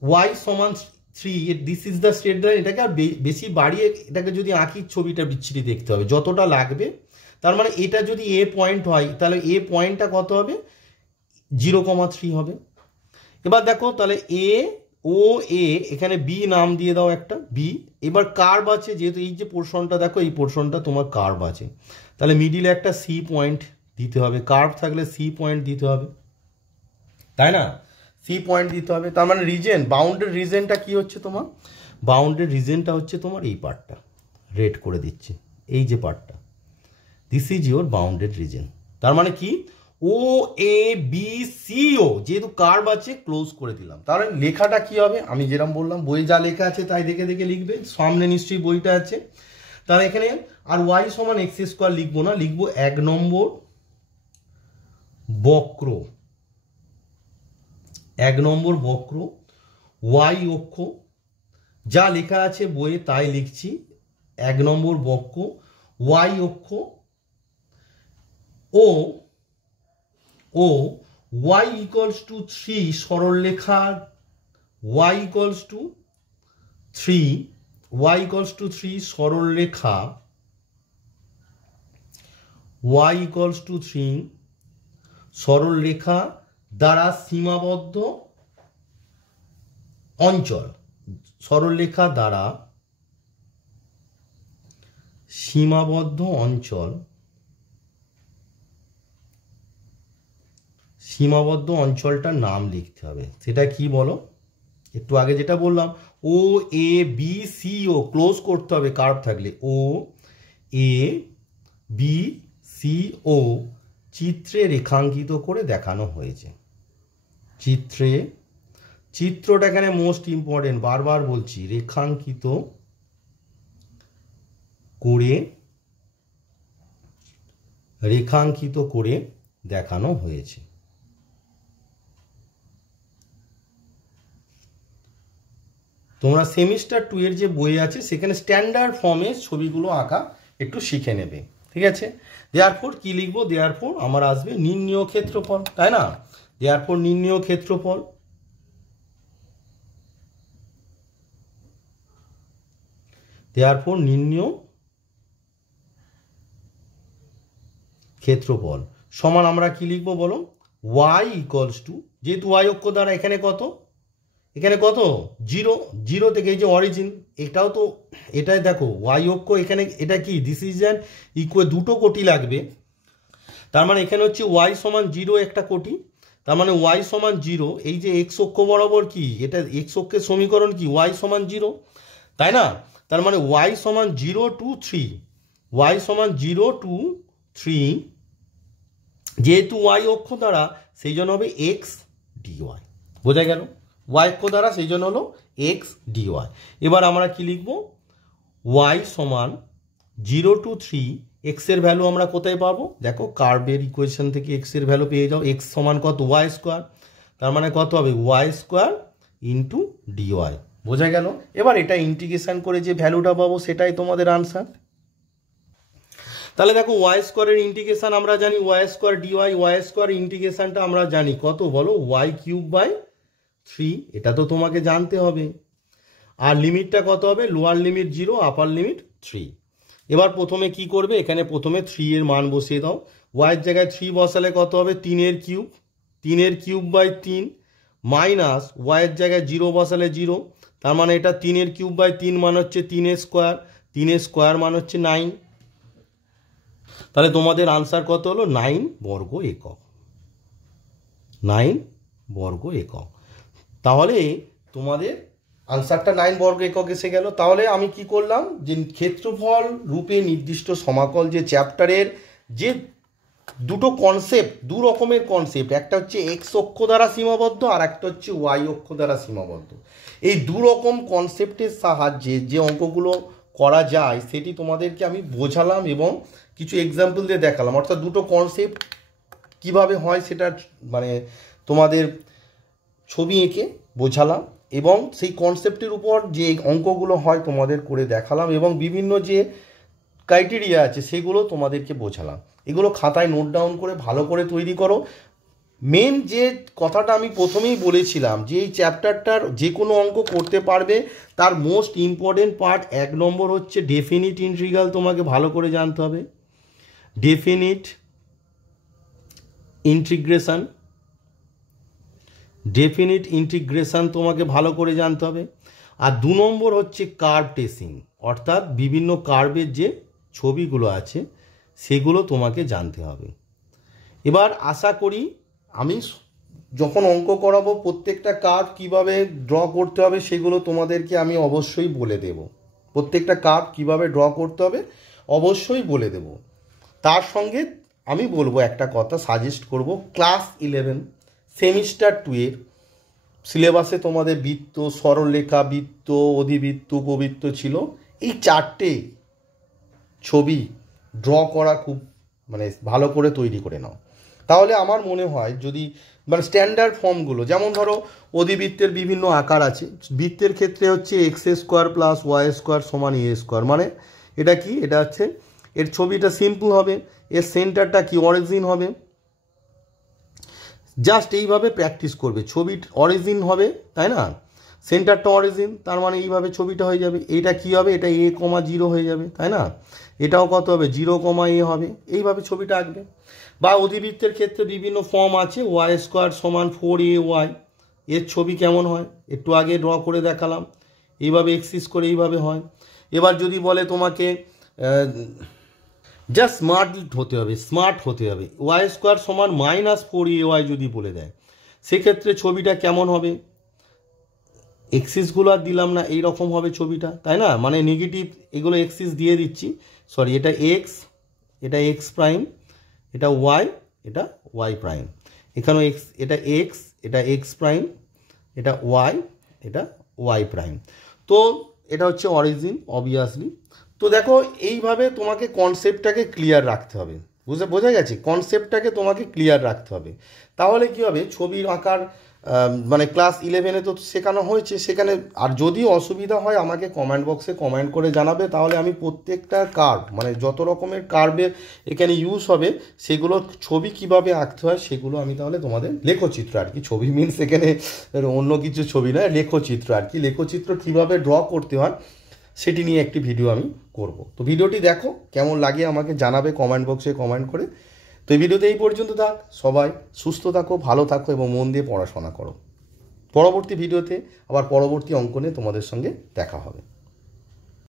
ওয়াই সমান 3, this is the straight line. এটাকে আর বেশি বাড়িয়ে এটাকে যদি আঁকি ছবিটা বিচ্ছিরি দেখতে হবে যতটা লাগবে। তার মানে এটা যদি এ পয়েন্ট হয় তাহলে এ পয়েন্টটা কত হবে 0,3 হবে। এবার দেখো তাহলে এ ও এ, এখানে বি নাম দিয়ে দাও একটা বি। এবার কার্ভ আছে, যেহেতু এই যে পোর্শনটা দেখো এই পোর্শনটা তোমার কার্ভ আছে, তাহলে মিডিলে একটা সি পয়েন্ট দিতে হবে। কার্ভ থাকলে সি পয়েন্ট দিতে হবে, তাই না, সি পয়েন্ট দিতে হবে। তার মানে রিজেন, বাউন্ডেড রিজেনটা কি হচ্ছে তোমার, বাউন্ডেড রিজেনটা হচ্ছে তোমার এই পার্টটা, রেড করে দিচ্ছে এই যে পার্টটা, this is your bounded reason. তার মানে কি ও এ বি সি ও, যেহেতু কার্ভ আছে ক্লোজ করে দিলাম। তাহলে লেখাটা কি হবে আমি যেরকম বললাম বই যা লেখা আছে তাই দেখে দেখে লিখবে, সামনে নিশ্চয়ই বইটা আছে। তাহলে এখানে আর ওয়াই সমান এক্স স্কোয়ার লিখবো না, লিখবো 1 নম্বর বক্র, 1 নম্বর বক্র ওয়াই অক্ষ, যা লেখা আছে বইয়ে তাই লিখছি। 1 নম্বর বক্র ওয়াই অক্ষ ও ওয়াই ইকুয়ালস টু 3 সরলরেখা, ওয়াই ইকুয়ালস টু 3 সরলরেখা, ওয়াই ইকুয়ালস টু 3 সরলরেখা দ্বারা সীমাবদ্ধ অঞ্চল, সরলরেখা দ্বারা সীমাবদ্ধ অঞ্চল, সীমাবদ্ধ অঞ্চলটার নাম লিখতে হবে। সেটা কি বলো, একটু আগে যেটা বললাম ও এ বি সি ও, ক্লোজ করতে হবে কার্ভ থাকলে, ও এ বি সি ও চিত্রে রেখাঙ্কিত করে দেখানো হয়েছে। চিত্রটা এখানে মোস্ট ইম্পর্টেন্ট, বারবার বলছি, রেখাঙ্কিত করে রেখাঙ্কিত করে দেখানো হয়েছে। তোমরা সেমিস্টার 2 এর যে বই আছে সেখানে স্ট্যান্ডার্ড ফর্মে ছবিগুলো আঁকা একটু শিখে নেবে, ঠিক আছে। দেয়ারফর কি লিখবো, দেয়ারফর আমার আসবে নির্ণেয় ক্ষেত্রফল, তাই না। দেয়ারফর নির্ণেয় ক্ষেত্রফল, দেয়ারফর নির্ণেয় ক্ষেত্রফল সমান আমরা কি লিখবো বলো, y ইকুয়ালস টু, যেহেতু y অক্ষ দ্বারা এখানে কত, এখানে কত 0, 0 থেকে এই যে অরিজিন, এটাও তো, এটাই দেখো y অক্ষ এখানে, এটা কি দিস ইজ অ্যান ইকুয়াল, দুটো কোটি লাগবে, তার মানে এখানে হচ্ছে y সমান 0 একটা কোটি, তার মানে y সমান 0, এই যে x অক্ষ বরাবর কি, এটা x অক্ষের সমীকরণ কি y সমান 0, তাই না। তার মানে y সমান 0 to 3, y সমান 0 to 3, যেহেতু y অক্ষ দ্বারা সেই জন্য হবে x dy, বোঝা গেল, y অক্ষ দ্বারা সেই জন্য হলো x dy। এবার আমরা কি লিখব, y সমান 0 to 3, x এর ভ্যালু আমরা কোথায় পাবো, দেখো কার্ভের ইকুয়েশন থেকে x এর ভ্যালু পেয়ে যাও, x সমান কত y স্কোয়ার, তার মানে কত হবে y স্কোয়ার ইন্টু dy, বোঝা গেল। এবার এটা ইন্টিগ্রেশন করে যে ভ্যালুটা পাবো সেটাই তোমাদের আনসার। তাহলে দেখো ওয়াই স্কোয়ারের ইন্টিগ্রেশন আমরা জানি y square dy, y square ইন্টিগ্রেশনটা আমরা জানি কত বলো, ওয়াই কিউব বাই 3, এটা তো তোমাকে জানতে হবে। আর লিমিটটা কত হবে, লোয়ার লিমিট 0, আপার লিমিট 3। এবার প্রথমে কি করবে, এখানে প্রথমে 3 এর মান বসিয়ে দাও, ওয়াইয়ের জায়গায় 3 বসালে কত হবে 3 এর কিউব, 3 এর কিউব বাই 3 মাইনাস ওয়াইয়ের জায়গায় 0 বসালে 0, তার মানে এটা 3 এর কিউব বাই 3 মান হচ্ছে 3 এর স্কোয়ার, 3 এর স্কোয়ার মান হচ্ছে 9, তাহলে তোমাদের আনসার কত হলো 9 বর্গ একক, 9 বর্গ একক। তাহলে তোমাদের আনসারটা 9 বর্গ একক এসে গেল। তাহলে আমি কি করলাম, যে ক্ষেত্রফল রূপে নির্দিষ্ট সমাকল যে চ্যাপ্টারের যে দুটো কনসেপ্ট, দু রকমের কনসেপ্ট, একটা হচ্ছে এক্স অক্ষ দ্বারা সীমাবদ্ধ আর একটা হচ্ছে ওয়াই অক্ষ দ্বারা সীমাবদ্ধ, এই দু রকম কনসেপ্টের সাহায্যে যে অঙ্কগুলো করা যায় সেটি তোমাদেরকে আমি বোঝালাম এবং কিছু এক্সাম্পল দিয়ে দেখালাম, অর্থাৎ দুটো কনসেপ্ট কিভাবে হয় সেটা মানে তোমাদের ছবি এঁকে বোঝালাম এবং সেই কনসেপ্টের উপর যে অঙ্কগুলো হয় তোমাদের করে দেখালাম এবং বিভিন্ন যে ক্রাইটেরিয়া আছে সেগুলো তোমাদেরকে বোঝালাম। এগুলো খাতায় নোট ডাউন করে ভালো করে তৈরি করো। মেন যে কথাটা আমি প্রথমেই বলেছিলাম যে এই চ্যাপ্টারটার যে কোনো অঙ্ক করতে পারবে, তার মোস্ট ইম্পর্টেন্ট পার্ট 1 নম্বর হচ্ছে ডেফিনিট ইন্টিগ্রাল, তোমাকে ভালো করে জানতে হবে, ডেফিনিট ইন্টিগ্রেশন, ডেফিনিট ইন্টিগ্রেশন তোমাকে ভালো করে জানতে হবে। আর 2 নম্বর হচ্ছে কার্ভ ট্রেসিং, অর্থাৎ বিভিন্ন কার্ভের যে ছবিগুলো আছে সেগুলো তোমাকে জানতে হবে। এবার আশা করি আমি যখন অঙ্ক করাবো প্রত্যেকটা কার্ভ কীভাবে ড্র করতে হবে সেগুলো তোমাদেরকে আমি অবশ্যই বলে দেব, প্রত্যেকটা কার্ভ কীভাবে ড্র করতে হবে অবশ্যই বলে দেব। তার সঙ্গে আমি বলবো একটা কথা সাজেস্ট করব, ক্লাস 11 সেমিস্টার 2 এর সিলেবাসে তোমাদের বৃত্ত, সরলরেখা, বৃত্ত, অধিবৃত্ত, উপবৃত্ত ছিল, এই 4টে ছবি ড্র করা খুব মানে ভালো করে তৈরি করে নাও। তাহলে আমার মনে হয় যদি মানে স্ট্যান্ডার্ড ফর্মগুলো, যেমন ধরো অধিবৃত্তের বিভিন্ন আকার আছে, বৃত্তের ক্ষেত্রে হচ্ছে x square plus y square সমান এ স্কোয়ার, মানে এটা কি, এটা হচ্ছে এর ছবিটা সিম্পল হবে, এর সেন্টারটা কি অরিজিন হবে, জাস্ট এইভাবে প্র্যাকটিস করবে, ছবি অরিজিন হবে তাই না, সেন্টারটা অরিজিন, তার মানে এইভাবে ছবিটা হয়ে যাবে, এইটা কি হবে, এটা এ কমা 0 হয়ে যাবে তাই না, এটাও কত হবে 0 কমা এ হবে, এইভাবে ছবিটা আঁকবে। বা অধিবৃত্তের ক্ষেত্রে বিভিন্ন ফর্ম আছে, ওয়াই স্কোয়ার সমান 4ay, এর ছবি কেমন হয় একটু আগে ড্র করে দেখালাম, এইভাবে এক্সিস করে এইভাবে হয়। এবার যদি বলে তোমাকে জাস্ট স্মার্ট হতে হবে, স্মার্ট হতে হবে, ওয়াই স্কোয়ার সমান -4ay যদি বলে দেয় সেক্ষেত্রে ছবিটা কেমন হবে, এক্সিসগুলো আর দিলাম না, এইরকম হবে ছবিটা তাই না, মানে নেগেটিভ এগুলো এক্সিস দিয়ে দিচ্ছি, সরি এটা এক্স, এটা এক্স প্রাইম, এটা ওয়াই, এটা ওয়াই প্রাইম, এখানেও এক্স, এটা এক্স, এটা এক্স প্রাইম, এটা ওয়াই, এটা ওয়াই প্রাইম। তো এটা হচ্ছে অরিজিন অবভিয়াসলি। তো দেখো এইভাবে তোমাকে কনসেপ্টটাকে ক্লিয়ার রাখতে হবে, বোঝা গেছে? কনসেপ্টটাকে তোমাকে ক্লিয়ার রাখতে হবে, তাহলে কি হবে ছবির আঁকার মানে ক্লাস 11-এ তো শেখানো হয়েছে সেখানে। আর যদি অসুবিধা হয় আমাকে কমেন্ট বক্সে কমেন্ট করে জানাবে, তাহলে আমি প্রত্যেকটা কার্ভ মানে যত রকমের কার্ভের এখানে ইউজ হবে সেগুলো ছবি কিভাবে আঁকতে হয় সেগুলো আমি তাহলে তোমাদের লেখচিত্র আর কি, ছবি মিনস এখানে অন্য কিছু ছবি নয়, লেখচিত্র আর কি, লেখচিত্র কিভাবে ড্র করতে হয় সেটি নিয়ে একটি ভিডিও আমি করব। তো ভিডিওটি দেখো, কেমন লাগে আমাকে জানাবে কমেন্ট বক্সে কমেন্ট করে। তো এই ভিডিওতে এই পর্যন্ত থাক, সবাই সুস্থ থাকো, ভালো থাকো এবং মন দিয়ে পড়াশোনা করো। পরবর্তী ভিডিওতে আবার পরবর্তী অঙ্কনে তোমাদের সঙ্গে দেখা হবে।